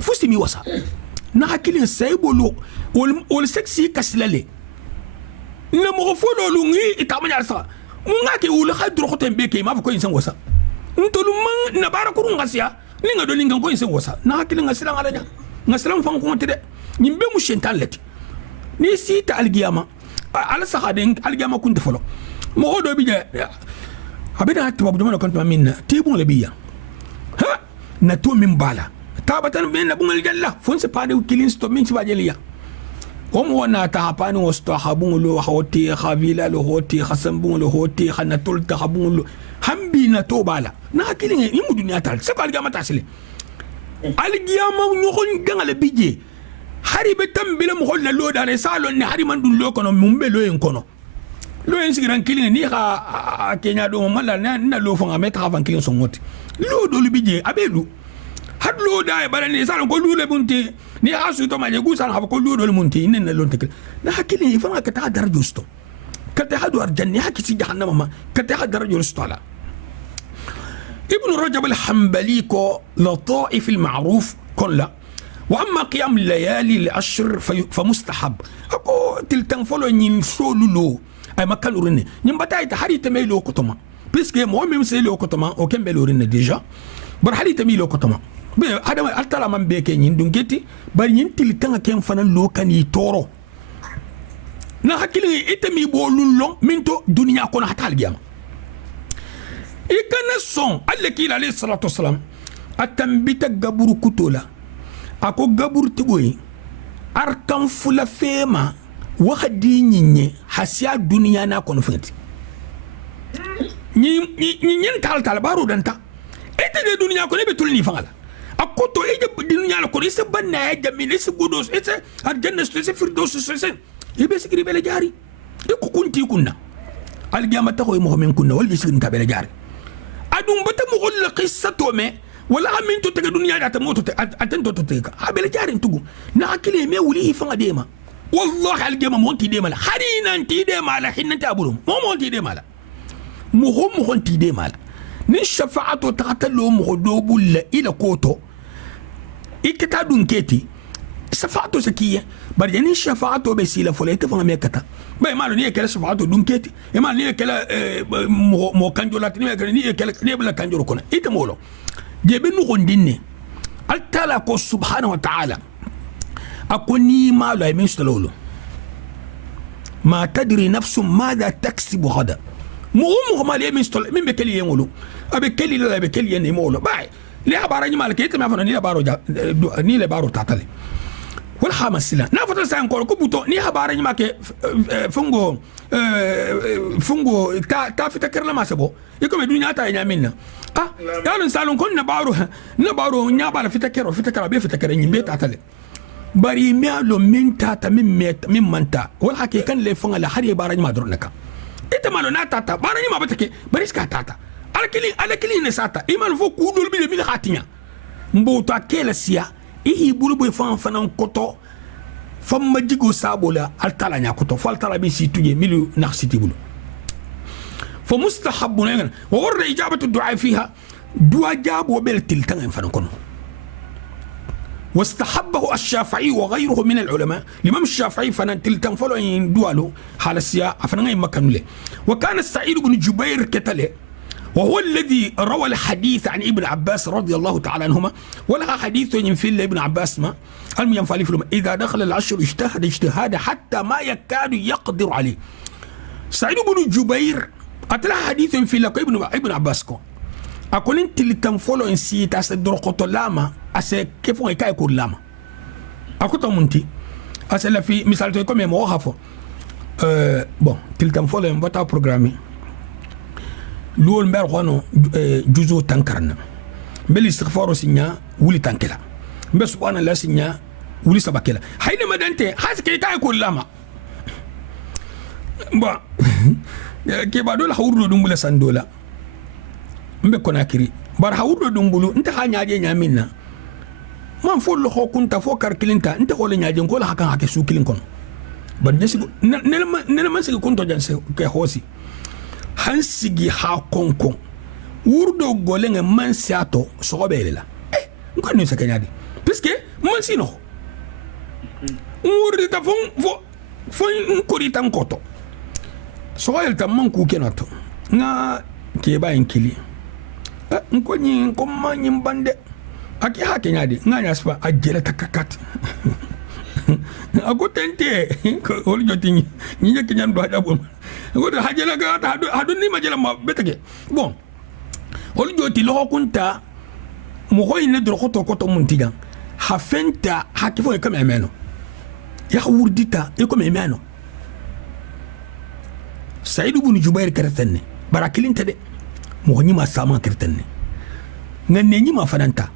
fusti mi wasa na hakilin sai bolo ol sexy kaslale ne mo folo lu ngi ita manya sa mun ngake ul khadro khoten be ke ma ko insan wasa ntolu man na barakuru ngasiya ni ngado ni ngan ko insan wasa na hakilin ngasilan alanya ngasalam fan ko tede nimbe mu shentan lati ni sita algiyama ala sahaden algiyama kunta folo mo odo bi je abeda to babu jama kan to minna tibun lebiya ha na to min bala tabatan min na bungal jalla fon se pade kilin sto min siba jeliya o mo na ta hapani wasto habun lo hoti khabila lo hoti khasambun lo hoti khanatul tahabun lo hambi na to bala na kilin imu duniya tal se ko algiyama tasile algiyama ñoxon gangale bije hari be tambile mo holla lo dane salon ne hari man dun lo kono mumbe lo en kono lo en sigiran kilin ni xa kenya do mala na lo fo ngame ta van kilin so ngoti lo do lu bije abelu had lo da e balani salon ko lu le bunti ni asu to ma je gusal ha ko lu do le munti ne lo tekil na hakili fa ka ta dar justo ka ta hadu arjanni hakiti jahannama ma ka ta dar justo ala ابن رجب الحنبلي كو لطائف المعروف كلا واما قيام الليالي العشر فمستحب اكو تلتن فولو نين سولو اي مكان ورني نين بتاي تحري تميلو كتما بيسكي مو ميم سيلو كتما او كم بلورن ديجا بر حري تميلو كتما بي هذا التلا من بيكي نين دونكيتي بر نين تلتن كان فنان لو كان يتورو na hakili itemi bolun long minto dunia ko na hatal giyama ikana son alle kila alayhi salatu wassalam atambita gaburu kutola ako gaburu tigoyi arkan fula fema wahadi nyinye hasia dunia na kono fenti nyen tal baro danta ete de dunia ko ne betul ni fangala akoto eje dunia la ko ise banna eje min ise godos ise arjanna ise firdaus ise ibe sigri bele jari ko kunti kunna algiyama takoy mo men kunna wal bisigin ka bele jari adum bata mo golla qissatu me wala amin to tega dunya da ta moto atento to tega habele jarin tugu na akile me wuli fa dema wallahi algema mo ti dema la harina ti dema la hinna ta abulum mo ti dema la mo ti dema la ni shafa'atu taqatalu mo do bulla ila koto ikata dun keti shafa'atu sakiya bar yani shafa'atu be sila folete fa me kata bay malo ni kala shafa'atu dun keti e mal ni kala mo kanjola ni kala ni kala ni bla kanjoro kona ite molo jebe nu gondinne altala ko subhanahu wa ta'ala akoni malo ay min stalolo ma tadri nafsu madha taksibu ghada mo mal ay min stol min be kali yengolo abe kali la be kali yen molo bay li habara ni mal kete ma fa ni habaro ni le baro tatale wala hamasila na fata sa encore ko buto ni habara ni make fungo ta fita kerla masabo iko me dunya ta nya minna ah dalon salon kon na baro nya bala fita kero be fita kero nyimbe ta tale bari mi alo min ta min manta wala hakikan le funga la hari bara ni ma dornaka ita malo na tata bara ni ma batake bari ska tata alakili ne sata imal fo kudul bi mi khatinya mbo ta kela sia ihi bulu boy fanan koto famma jigo sabola altala nya koto faltala bi situje milu naxiti bulu fa mustahabun wa warra ijabatu du'a fiha du'a jabo bel tiltan fanan kono واستحبه الشافعي وغيره من العلماء. الإمام الشافعي تلتنفلو إن دوالو حال السياء فنان مكانو له. وكان سعيد بن جبير كتله وهو الذي روى الحديث عن ابن عباس رضي الله تعالى عنهما. ولها حديث ينفي ابن عباس ما المينفالي في إذا دخل العشر اجتهد اجتهاد حتى ما يكاد يقدر عليه. سعيد بن جبير أتلا حديث في لك ابن عباس كو أقول أنت اللي تنفولو إن سي تاسدرقوتو لاما أسي كيف هو يكاي كور لاما أقول تمنتي أسأل في مثال تيكم يموهافو bon tiltam folo en bota programme luol mer hono juzo tankarna mbeli istighfaro sinya wuli tankela mbe subhanallah sinya wuli sabakela hayne madante haske kay ko lama ba ke ba dole hawrudo dumbula sandola mbe konakiri bar hawrudo dumbulu nta hanyaaje nyaminna man follo ho kunta fo kar kilinta nta hole nyaaje ko la hakan hake su kilin kono ban nesi nela man sigi kunto janse ke hosi han sigi ha konkon wurdo golenge man siato sobelela ko ni sakanyadi puisque man sino wurdi ta fon kori tan koto soyel tam man ku kenato na ke ba enkili nko ni ko man bande aki ha kenyadi nganya spa ajela takakat aku tente ol joti ni nyek nyam do hada bon ko hajela ga hadu ni majela ma betege bon ol joti lo kunta mo hoyne do koto muntiga ha fenta hakifo e kama emeno ya wurdita e kama emeno Saïd ibn Jubair kertenne barakilinte de mo nyima sama kertenne ngane nyima fananta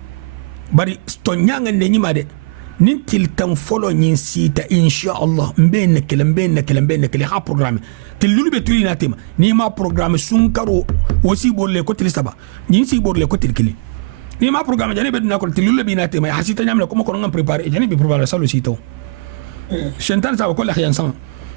bari stonya ngane nyima de nintil tan folo nyin sita inshallah mbenne kele ha programme tilulu be tulina tema ni ma programme sunkaro wosi bolle ko tilisaba nyin si bolle ko tilkili ni ma programme jani be dina ko tilulu be na tema hasita nyamle ko ko ngam préparer jani be préparer salo sito shentan sa ko la khiyan sama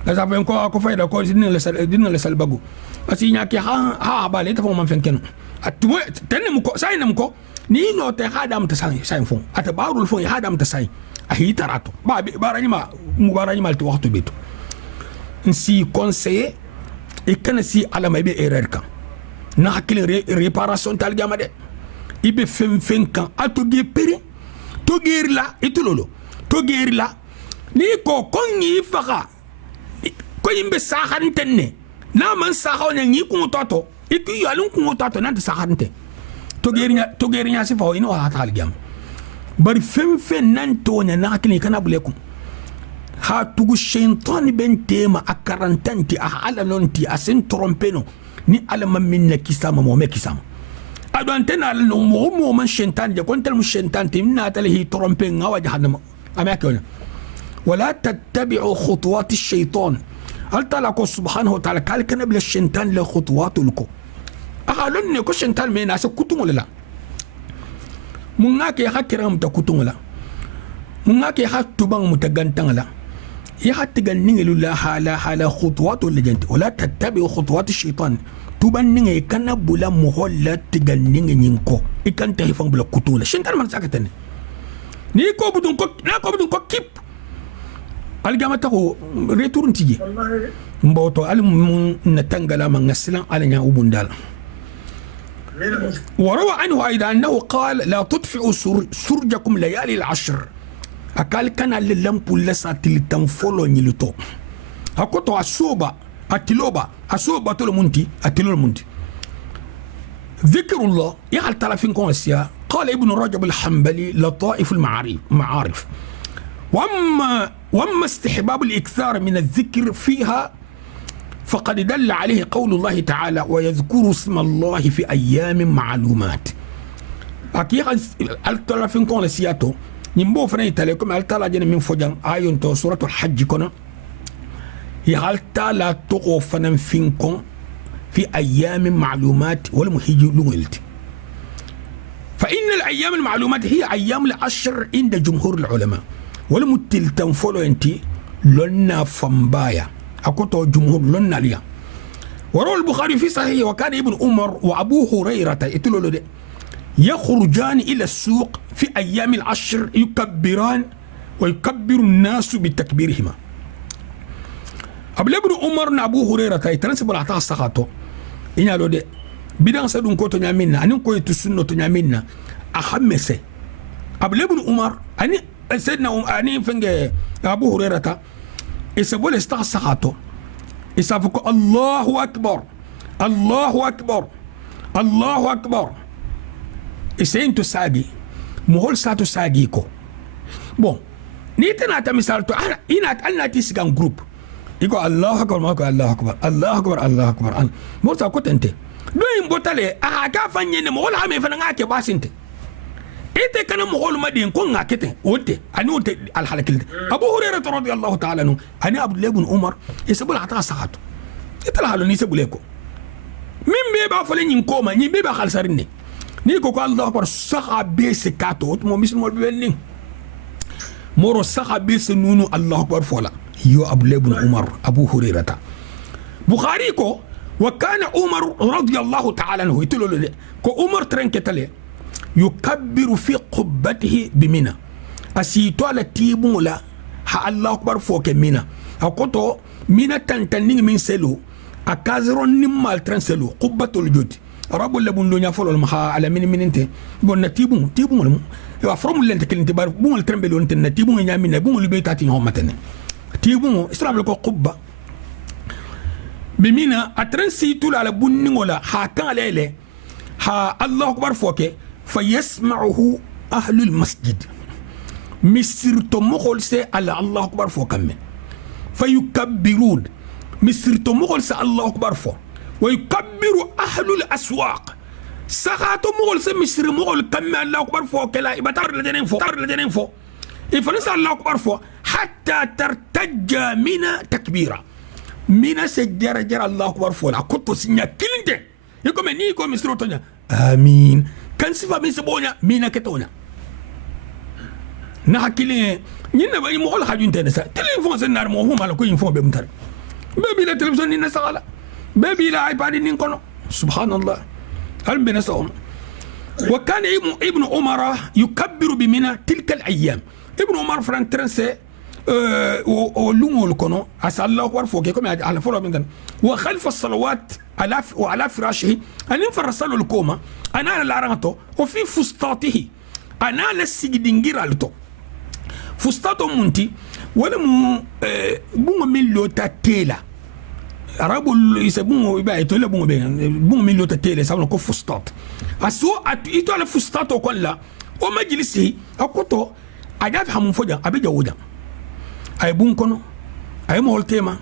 la sa ben ko fayda ko dinna le salbagu asi nyaki ha ba le ta fo man fenkeno atu tenne mu ko sayna mu ko ni no te hadam ta sai fon ata barul fon hadam ta sai ahi tarato ba barani ma ti waxtu betu nsi conseiller e kana si ala may be erreur kan na hakile réparation tal gamade ibe fen kan ato ge pere to gerla itulolo to gerla ni ko kongi faka ko yimbe saxantenne na man saxaw ne ni ko toto iku yalun ko toto nan saxante to gerinya si fa ino ha tal gam bari fen nan to nya na kini kana bulekum ha tugu shaytan ben tema akarantanti a ala nonti asen trompeno ni ala minna kisama mo me kisama adon tena no mo man shaytan je kontel mu shaytan timna talahi trompe ngawa jahannam amaka wala tattabi'u khutuwat ash-shaytan hal talaqu subhanahu wa ta'ala kal kana bil shaytan la khutuwatulku ahalun ne ko shaytan me na sa kutumula mun ngake hakira mu ta kutungula mun ngake hatubang mu ta gantangala ya hatigan ningelu la hala khutuwatu lijanti wala tattabi'u khutuwat ash-shaytan tuban ninge kana bula muholla tigan ninge nyinko ikanta hifang bula kutungula shaytan man sakatane ni ko budun ko kip algama tako retourne tiji mboto al na tangala man ngaslan alanya ubundala وروى عنه أيضا أنه قال لا تطفئوا سرجكم ليالي العشر أقال كان للمب لسا تلتنفولو نيلتو أكوتو أسوبة أتلوبة أسوبة المنتي ذكر الله يحل تلافين كونسيا قال ابن رجب الحنبلي لطائف المعارف وأما استحباب الإكثار من الذكر فيها فقد دل عليه قول الله تعالى ويذكر اسم الله في أيام معلومات أكيد التلافين كون سياتو نيمبو فرني تلكم التلا جن من فجان آيون تو سورة الحج كنا هي التلا تقو فنن فينكم في أيام معلومات والمحيج لغلت فإن الأيام المعلومات هي أيام العشر عند جمهور العلماء والمتل تنفولو انتي لنا فمبايا أكوتو جمهور لنا ليا وروى البخاري في صحيح وكان ابن عمر وأبو هريرة يتلو له يخرجان إلى السوق في أيام العشر يكبران ويكبر الناس بتكبيرهما. أبل ابن عمر أبو هريرة يتنسب العطاء السخاطو إن يالو دي بدان سدون كوتو نيامينا أنين كوي تسنو تنيامينا أحمسي أبل ابن عمر أني سيدنا أني فنج أبو هريرة يسبول استغ السخاطو يسافكو الله أكبر الله أكبر الله أكبر إسين تساقي مهول ساتو ساقيكو بون نيتنا تمثالتو أنا تيسيغان جروب يقول الله أكبر ما يقول الله أكبر الله أكبر الله أكبر أنا مرتا كنت أنت لو ينبطلي أكافا يني مهول عمي فنغاك باس أنت إنت كان مهول مدين كون غاكتين ودي أنا ودي الحلقة أبو هريرة رضي الله تعالى عنه أنا عبد الله بن عمر يسبول عطاء سخاطو يتلحلو نيسبول لكو من بيبا فلين ينكوما ني بيبا خالصاريني نيكو قال الله أكبر سخا بيس كاتو مو مثل مول بيبنين مورو سخا بيس نونو الله أكبر فولا يو أبو الله بن عمر أبو هريرة بخاري كو وكان عمر رضي الله تعالى عنه يتلو له كو عمر ترنكتلي يكبر في قبته بمنى أسيتو على تيبو لا ها الله أكبر فوق منى أكوتو منى تنتنين من سلو أكازرون نمال ترنسلو قبة الجود رب الله بن دنيا فلو المخا على من انت بون تيبو لهم يفرم اللي انت كلمت بار بون الترمبلو انت تيبو نيامين بون البيتاتي هم متن تيبو اسلام لكو قبة بمينا اترنسي طول على بن ولا ها كان ليله ها الله اكبر فوق فيسمعه اهل المسجد مسر تمخل سي على الله اكبر فوق كم فيكبرون مسر تمخل سي الله اكبر فوق ويكبر أهل الأسواق سخاتو مغل سمسر مغل كم الله أكبر فوق كلا يبتر لدينين فوق إفنس الله أكبر فوق حتى ترتج من تكبيرا من سجر جر الله أكبر فوق كنت سنيا كلنتين يكم نيكو مسرو تونيا آمين كان سفا من سبونا مينا كتونا نحكي نينا بأي مغل حاجون تنسا تليفون سنار موهم على كو ينفون بمتر بابي لا تلفزيون نينا سغالا بابي لا عبادي نينكونو سبحان الله هل بنسهم. وكان ابن عمر يكبر بمنى تلك الايام ابن عمر فران ترنسي ولونو الكونو اسال الله اكبر فوق كما على فلو من وخلف الصلوات وعلى فراشه ان ينفر صلوا الكوما انا لارانتو وفي فسطاته انا لسيدينغيرالتو فسطاتو مونتي ولا بون ميلو تاتيلا arabu isebungo iba to le bungo be bungo milio ta tele sabno ko fustat aso ito le fustat ko la o majlisi akoto ajaf hamun foja abeja woja ay bun kono ay mo tema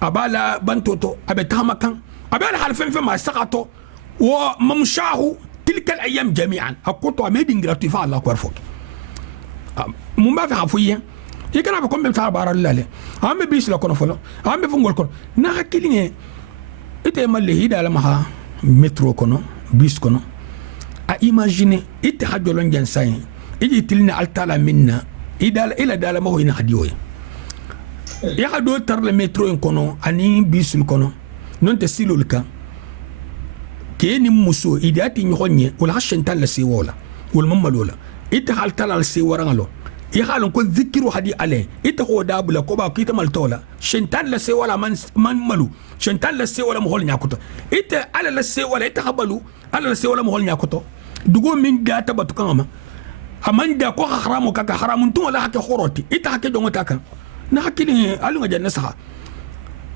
abala bantoto abetama kan abala halfen fe ma saqato wa mamshahu tilka الايام جميعا akoto amedin gratuit fa Allah ko fok mun ba fa hafuya يكنا بكم بتاع بار الله عم بيس لكون فلو عم بفنقول كون نحكيلين إتى مالي هيدا لما مترو كونو بيس كونو إيماجيني إتى حجولون جنساين إجي تلنا التالا منا إذا إلى دالا ما هو ينحديوه يا خدو تر المترو كونو أني بيس كونو نون تسيلو لك كيني مسو إذا تينيوني ولا عشان تلا سيولا والمملولا إتى حال تلا سيورانلو يخالون كل ذكر وحدي عليه إتهو دابلا كوبا كيتا مالتولا شنتان لسي ولا من ملو شنتان لسي ولا مهول نياكوتو إته على لسي ولا إتهبلو على لسي ولا مهول نياكوتو دغو من داتا باتوكاما أمان دا كو حرامو كاكا حرام نتو ولا حكي خروتي إته حكي دونغو تاكا نحكي لي ألو نجا نسخا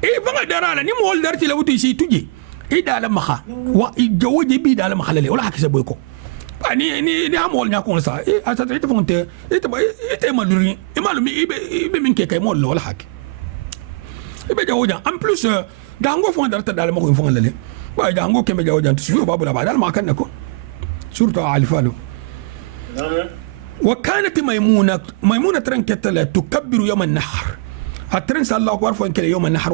إيه فنغا دارالا ني مهول دارتي لابوتو يسي توجي إيه دالا مخا وجوجي بي دالا مخا للي ولا حكي سبويكو ni amol nya ko sa ata ite fonte ite maluri e malumi ibe min ke kay mol wala hak ibe jawoja en plus dango fon darta dal ma ko fon lale ba dango ke be jawoja tu babu la badal ma kan ko surtout alfalu وكانت ميمونة ترنكت تكبر يوم النحر الترنس الله أكبر فوق يوم النحر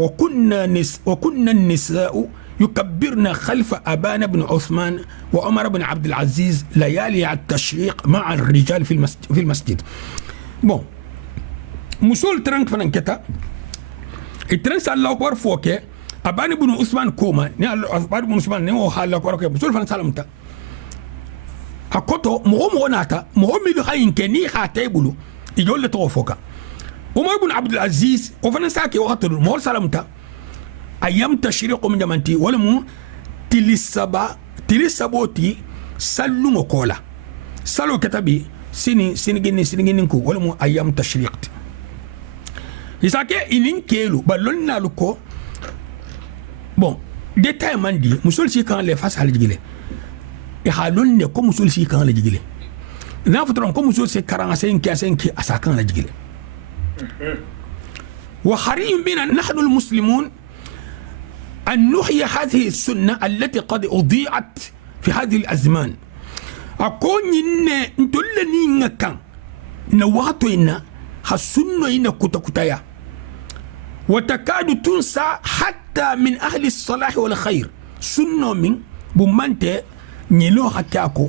وكنا النساء يكبرن خلف أبان بن عثمان وعمر بن عبد العزيز ليالي التشريق مع الرجال في المسجد. بون مسول ترنك فننكتا الترنس الله أكبر فوق أبان بن عثمان كوما أبان بن عثمان نيو الله أكبر مسول فنن سالمتا akoto mo nata mo milu hayin ke ni khate bulu ijolle to foka Umar ibn Abdul Aziz o fana sake wakati mo salamta ayam tashriq min jamanti wala mu tilisaboti sallu ngokola salo katabi sinigini ko wala mu ayam tashriq isake inin kelu balon naluko bon détail mandi musul si kan le face al jigile e halon ne ko musul si kan la jigile na futron ko musul si karanga sen ki asakan la jigile wa harim bina nahnu al muslimun أن نحيي هذه السنة التي قد أضيعت في هذه الأزمان أكون إن تلني نكان نواتو إن هالسنة إن كتايا وتكاد تنسى حتى من أهل الصلاح والخير سنة من بمانت نيلو حكاكو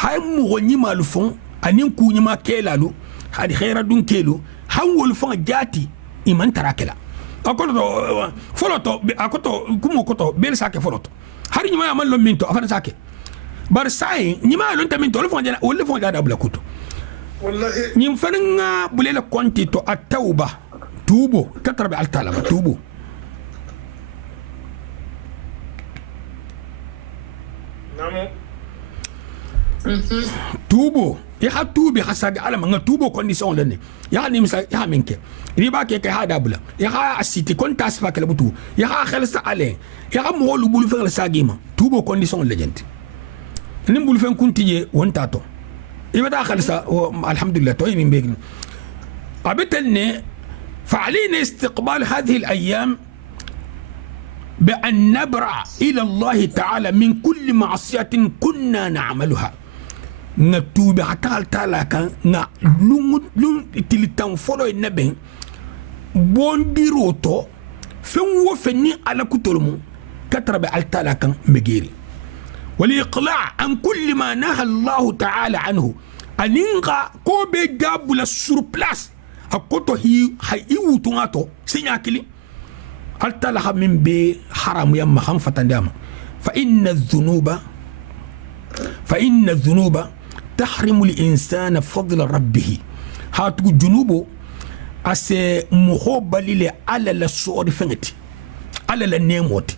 هاي مغني مالفون أنين كوني ما كيلالو هذه خير دون كيلو هاول فون جاتي إيمان تراكلا akoto foloto akoto kumo koto bel sake foloto hari nyima ya mallo minto afana sake bar sai nyima lon taminto wala fon jada bula kuto wallahi nyim fananga bulela konti to at-tauba tubo katarbi al-talaba tubo namo tubo ya hatubi hasadi alama nga tubo condition lenne ya ni misa ya minke riba ke hada bula ya ha asiti kon tasfa kala butu ya ha khalsa ale ya ha mo lu bulu fel sagima tubo condition legend ni bulu fen kuntiye wonta to ibada khalsa alhamdulillah to min begni abetelne فعلينا استقبال هذه الأيام بأن نبرع إلى الله تعالى من كل معصية كنا نعملها نتوب حتى تعالى كان لون تلتان فولو النبي بونديروتو فين وفني على كترمو كترب على تعالى كان مجيري والإقلاع عن كل ما نهى الله تعالى عنه أنينغا كوبي جابو للسوربلاس أكوتو هي وطناتو سيناكلي التلها من بي حرام يما خنفة داما فإن الذنوب تحرم الإنسان فضل ربه هاتو جنوبو أسي مخوبة للي على الصور فنتي على النيموت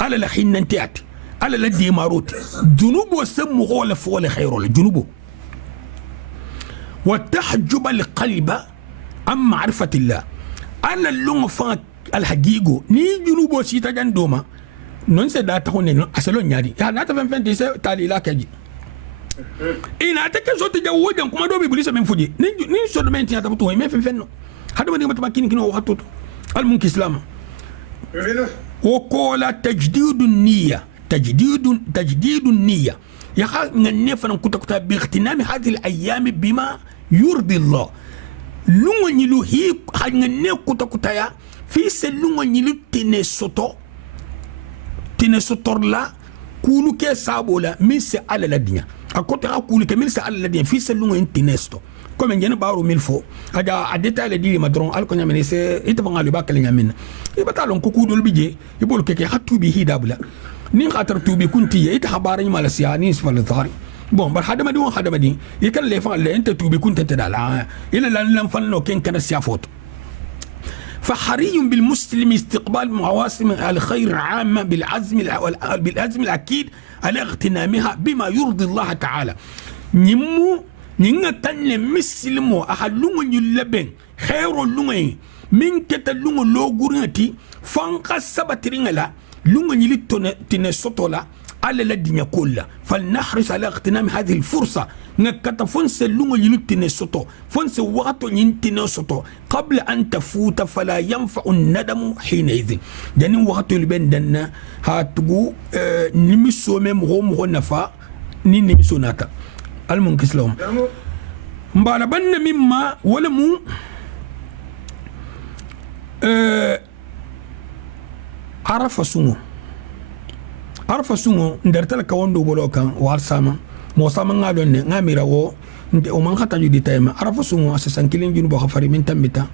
على الحننتيات على الديماروت جنوبو سمو غول فول خير الجنوبو وتحجب القلب عن معرفة الله على اللغة فان الحقيقة ني جنوبو سيتا جندوما نونسي داتا هوني أسلون نيادي يا ناتا فن تيسي تالي لا كجي إنا تكن صوت جووجا كما دوبي بليسا من فوجي ني صوت من تياتا بطوه مين فن هذا ما نيما تماكيني كنو وحطوط المنك إسلام وقول تجديد النية يا خا نفنا كتا باغتنام هذه الأيام بما يرضي الله lungo nyilu hi hangane kuta ya fi se lungo nyilu tine sotorla kulu ke sabola min se ala la dinya akota ha kulu ke min se ala la dinya fi se lungo tinesto comme ngene baro mil fo ada adeta le di madron al ko nyamene se ita bangalu bakale nyamen e batalon ko kudol bije e bol ke hatu bi hidabla ni khatar tubi kunti ita habara nyama la siani isfal dhari bon bar hadama di يكن لي فان انت توبي كنت انت دالا الى لن فنو كان كان سيافوت فحري بالمسلم استقبال مواسم الخير العامه بالعزم الاكيد على اغتنامها بما يرضي الله تعالى نيمو نيغا تان مسلمو احلو يلبن خير اللغي من كتلو لو غورنتي فانقا سبترينلا لغو يلي تنسوتولا على الدنيا كلها فلنحرص على اغتنام هذه الفرصة نكتا فنس اللغة يلتني سطو فنس وقت ينتني سطو قبل أن تفوت فلا ينفع الندم حينئذ يعني وقت يلبن دنا هاتقو نمسو ممغو نفا نمسو ناتا المنكس لهم مبالبن مما ولمو عرف سنو arfa sungo ndertala kawondo bolo kan war sama mo sama ngadon ne ngamira wo nde o man khata judi tayma arfa sungo asasan kilin jun bo khafari min tambita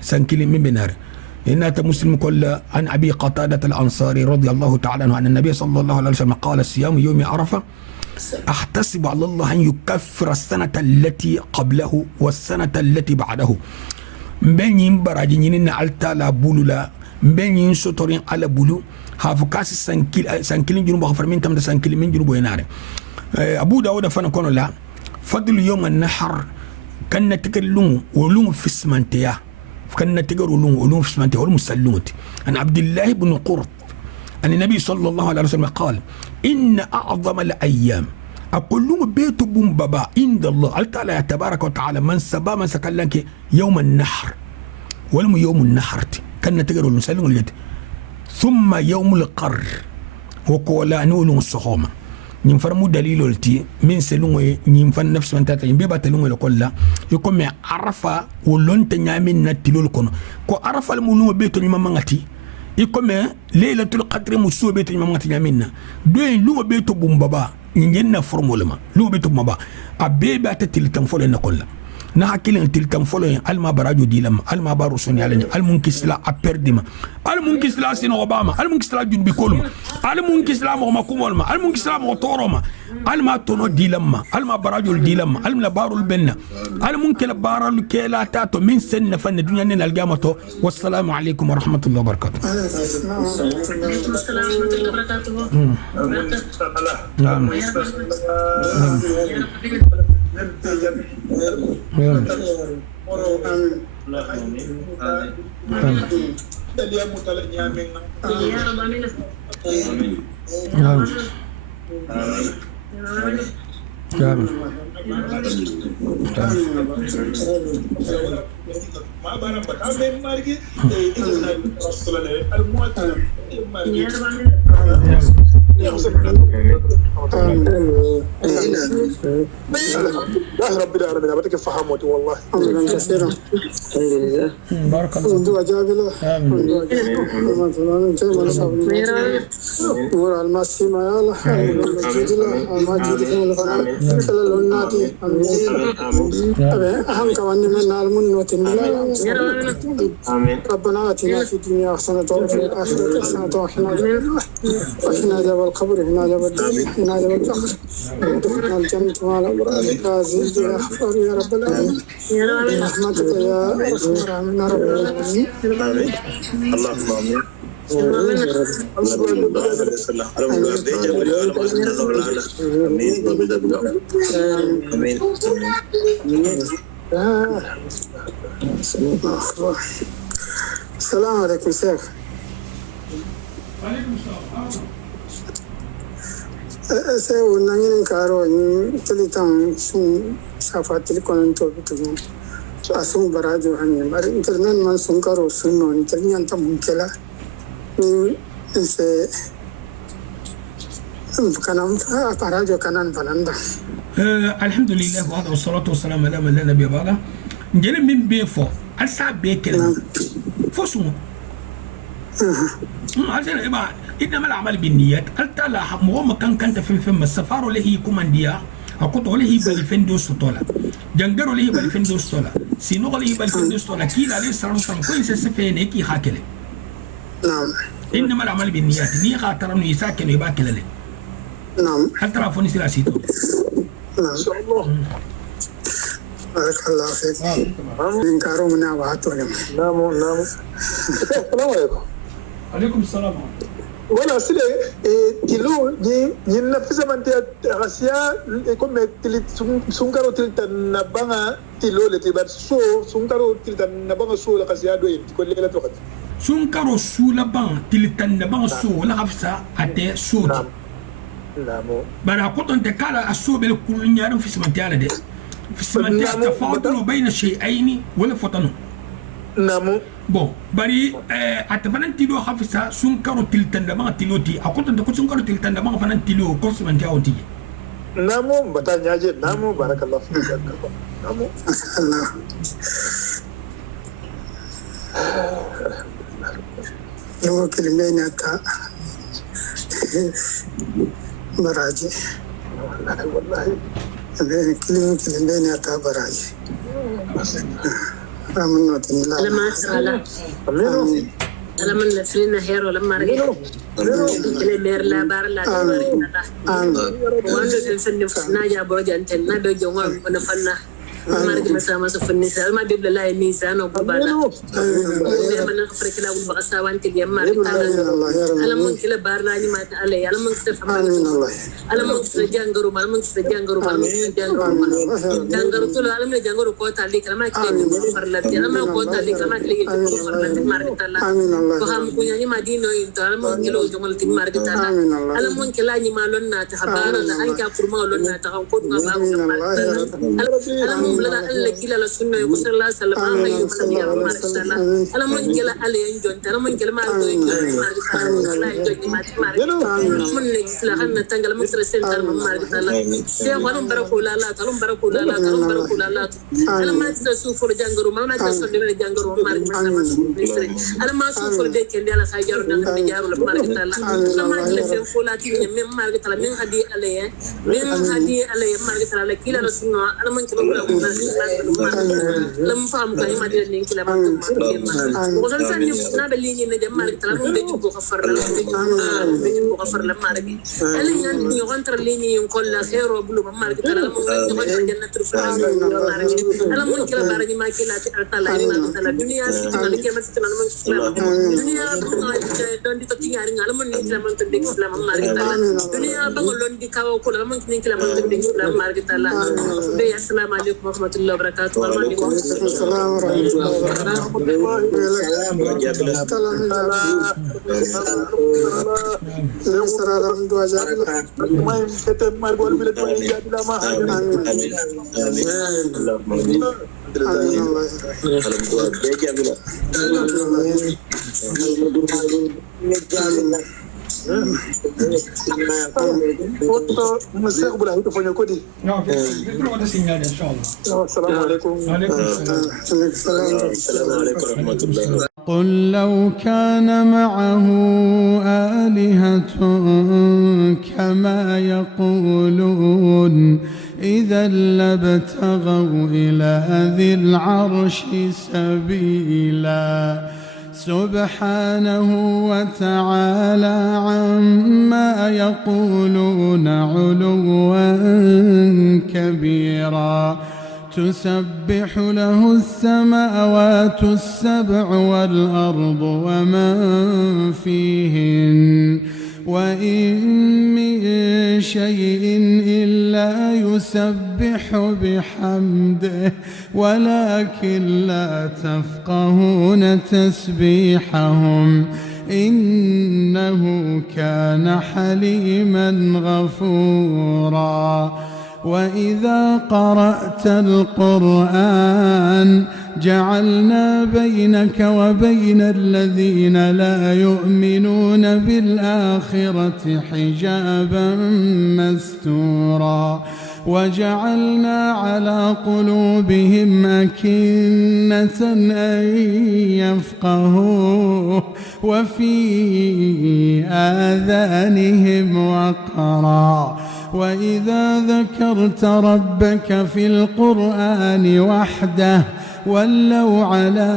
san kilin min benar إن مسلم كل عن أبي قتادة الأنصاري رضي الله تعالى عنه أن النبي صلى الله عليه وسلم قال الصيام يوم عرفة أحتسب على الله أن يكفر السنة التي قبله والسنة التي بعده مبين براجي نينا التالا بولولا مبين سوتورين على بولو هافكاس سانكيلين جنوب غفر من تم سانكيلين من جنوب ينار أبو داود فانا كونو لا فضل يوم النحر كان نتكلم ولوم في السمنتيا كان نتكلم ولوم في السمنتيا ولوم السلوت عن عبد الله بن قرط أن النبي صلى الله عليه وسلم قال إن أعظم الأيام أقول لهم بيت بابا عند الله تعالى تبارك وتعالى من سبا من سكلنك يوم النحر ولم يوم النحر كان نتقرأ المسلم الجد ثم يوم القر وقولا نول الصخومة نفرمو دليل التي من سلوه نفن نفس من تاتين بيبا تلوه لكل يكون عرفة ولون تنيامين نتلو لكم كو عرفة المولو بيت نمامغتي ikome laylatul qadr muso beto nyama ngati nyamina doyin lugo beto bumbaba nyenna formulema lugo beto bumbaba abebe atatil tamfolo na kolla na hakilin til tamfolo alma barajo dilam alma baru soni alanya almunkisla aperdima almunkisla sino obama almunkisla junbi koluma almunkisla mo makumolma almunkisla mo toroma alma tono dilamma alma barajo dilamma alma barul benna almunkila baral kela tato min senna fan dunya nen algamato wassalamu alaykum wa rahmatullahi wa barakatuh نعم رب العالمين بدك فهمت والله كثيرا بارك الله ربنا آتنا في الدنيا حسنة وفي الآخرة حسنة وقنا عذاب القبر وقنا عذاب الدار وقنا عذاب الفقر ادخلنا الجنة مع الأبرار يا عزيز يا غفار يا رب العالمين برحمتك يا أرحم الراحمين يا رب العالمين اللهم آمين السلام عليكم شيخ. وعليكم السلام. سيو نانين كارو تلتان سون سافات لكون توبتون asung barajo hanya bar internet man sungkaro sunno internet ta munkela ni se kanam barajo kanan bananda الحمد لله وهذا والصلاة والسلام على من لا نبي بعده نجلم من بيفو أسعى بيكلم فسمو عشان إبا إنما العمل بالنيات أنت لا مغمى كان في الفيلم السفار له كومانديا أقول له بالفندو ستولا جنجرو له بالفندو ستولا سينو له بالفندو ستولا كيل عليه السلام كويس سفين هيك خاكله نعم إنما العمل بالنيات ني خاطرني يساكن يباكل له نعم حتى رافوني سلاسيتو نعم إن شاء الله بارك الله فيك من كارو من أبعاتهم نعم السلام عليكم. عليكم السلام. ولا سيدي تلو دي نفس من تغسيا يكون تلي سونكارو تلي تنبغا تلو لتبار سو سونكارو تلي تنبغا سو لغسيا دوين تكون ليلة توقت سونكارو سو لبان تلي تنبغا سو لغفسا أتي سوت نعم بنا كنت أنت كالا السو بالكل نيارو في سمنتيالا دي في سمنتيالا تفاضل بين الشيئين ولا فتنو نعم bon bari atafanan tilo hafisa sun karo tiltanda ma tiloti akoto da sun karo tiltanda ma fanan tilo ko semanti awti namo batanya je namo barakallahu fik namo Allah yo kelimena ta baraji wallahi kelimena ta baraji رحمة الله امين لما نفرنا هيرو لما رجع مير لا بار لا وانت سنفنا ناجا برجع انت نادو جوا بنفنا margi masama so fanni sal ma debla lay mizano babala man khafre kila wul baga sawanti ge margi ala mon kila barla ni ma ala ala mon kila famani ala mon kila jangaru mal mon kila jangaru mal jangaru to ala mon jangaru ko tali kala ma kile farla ala ma ko tali kala ma kile farla margi tala ko ham kunya ni madino into ala mon kilo jomal tin margi tala ala mon kila ni malon na ta habara la an ka kurma lon na ta ko nga ba ala la alla kila la sunna ko sallallahu alaihi wasallam ayu man ya marshalla ala man kila ala yan jonta ala man kila ma do la jonta ma man ne isla hanna tangala man sere sen tan margi tala se walum barako la la talum barako la la talum barako la la ala ma ta su for jangaru ma ta so de jangaru margi sama ala ma su for de kende ala sajaru dan de jaru la margi tala ala ma le sen folati ne mem margi tala men hadi ala ya margi tala kila la sunna ala man kila لم فهم كاي ما دي نين كلا ما وصل سني نابلي ني ندم مارك تلا مو دي بو خفر لا دي بو خفر لا مارك اللي ني يغنتر لي ني يقول لا خير وبلو مارك تلا مو دي جنة الفردوس مارك انا مو كلا بارني ما كلا تلا ما تلا دنيا سيتنا كي ما سيتنا ما دنيا دون دي تي غاري على من كلا ما تدي اسلام مارك تلا دنيا بغلون دي كاو كلا ما كلا ما تدي اسلام مارك تلا دي السلام عليكم ورحمة الله وبركاته. السلام ورحمة الله وبركاته. Foto Masih boleh itu punya kodi. Oke, itu ada sinyal insyaallah. Assalamualaikum. Waalaikumsalam. قل لو كان معه آلهة كما يقولون إذا لابتغوا إلى ذي العرش سبيلا سبحانه وتعالى عما يقولون علوا كبيرا تسبح له السماوات السبع والأرض ومن فيهن وإن من شيء إلا يسبح بحمده ولكن لا تفقهون تسبيحهم إنه كان حليما غفورا وإذا قرأت القرآن جعلنا بينك وبين الذين لا يؤمنون بالآخرة حجابا مستورا وجعلنا على قلوبهم أكنة أن يفقهوه وفي آذانهم وقرا وإذا ذكرت ربك في القرآن وحده ولوا على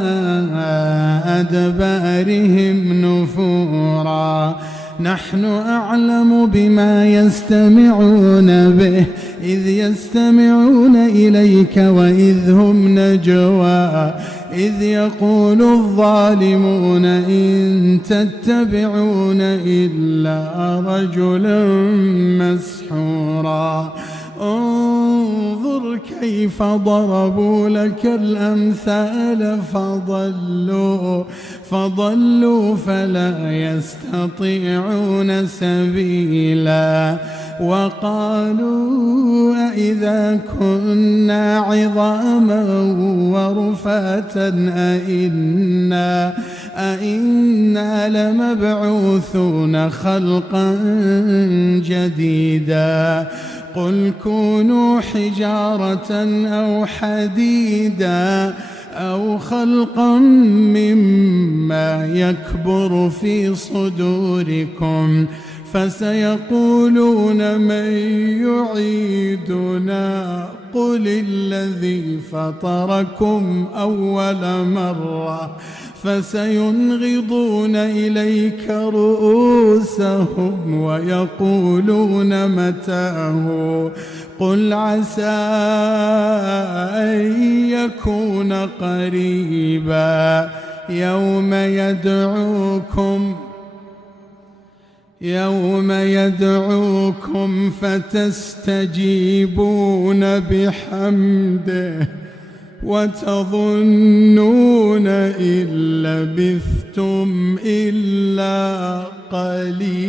أدبارهم نفورا نحن أعلم بما يستمعون به إذ يستمعون إليك وإذ هم نجوى إذ يقول الظالمون إن تتبعون إلا رجلا مسحورا انظر كيف ضربوا لك الأمثال فضلوا فلا يستطيعون سبيلا وقالوا أئذا كنا عظاما ورفاتا أئنا لمبعوثون خلقا جديدا قل كونوا حجارة أو حديدا أو خلقا مما يكبر في صدوركم فسيقولون من يعيدنا قل الذي فطركم أول مرة فسينغضون إليك رؤوسهم ويقولون متاه قل عسى أن يكون قريبا يوم يدعوكم فتستجيبون بحمده وتظنون إن لبثتم إلا قليلا.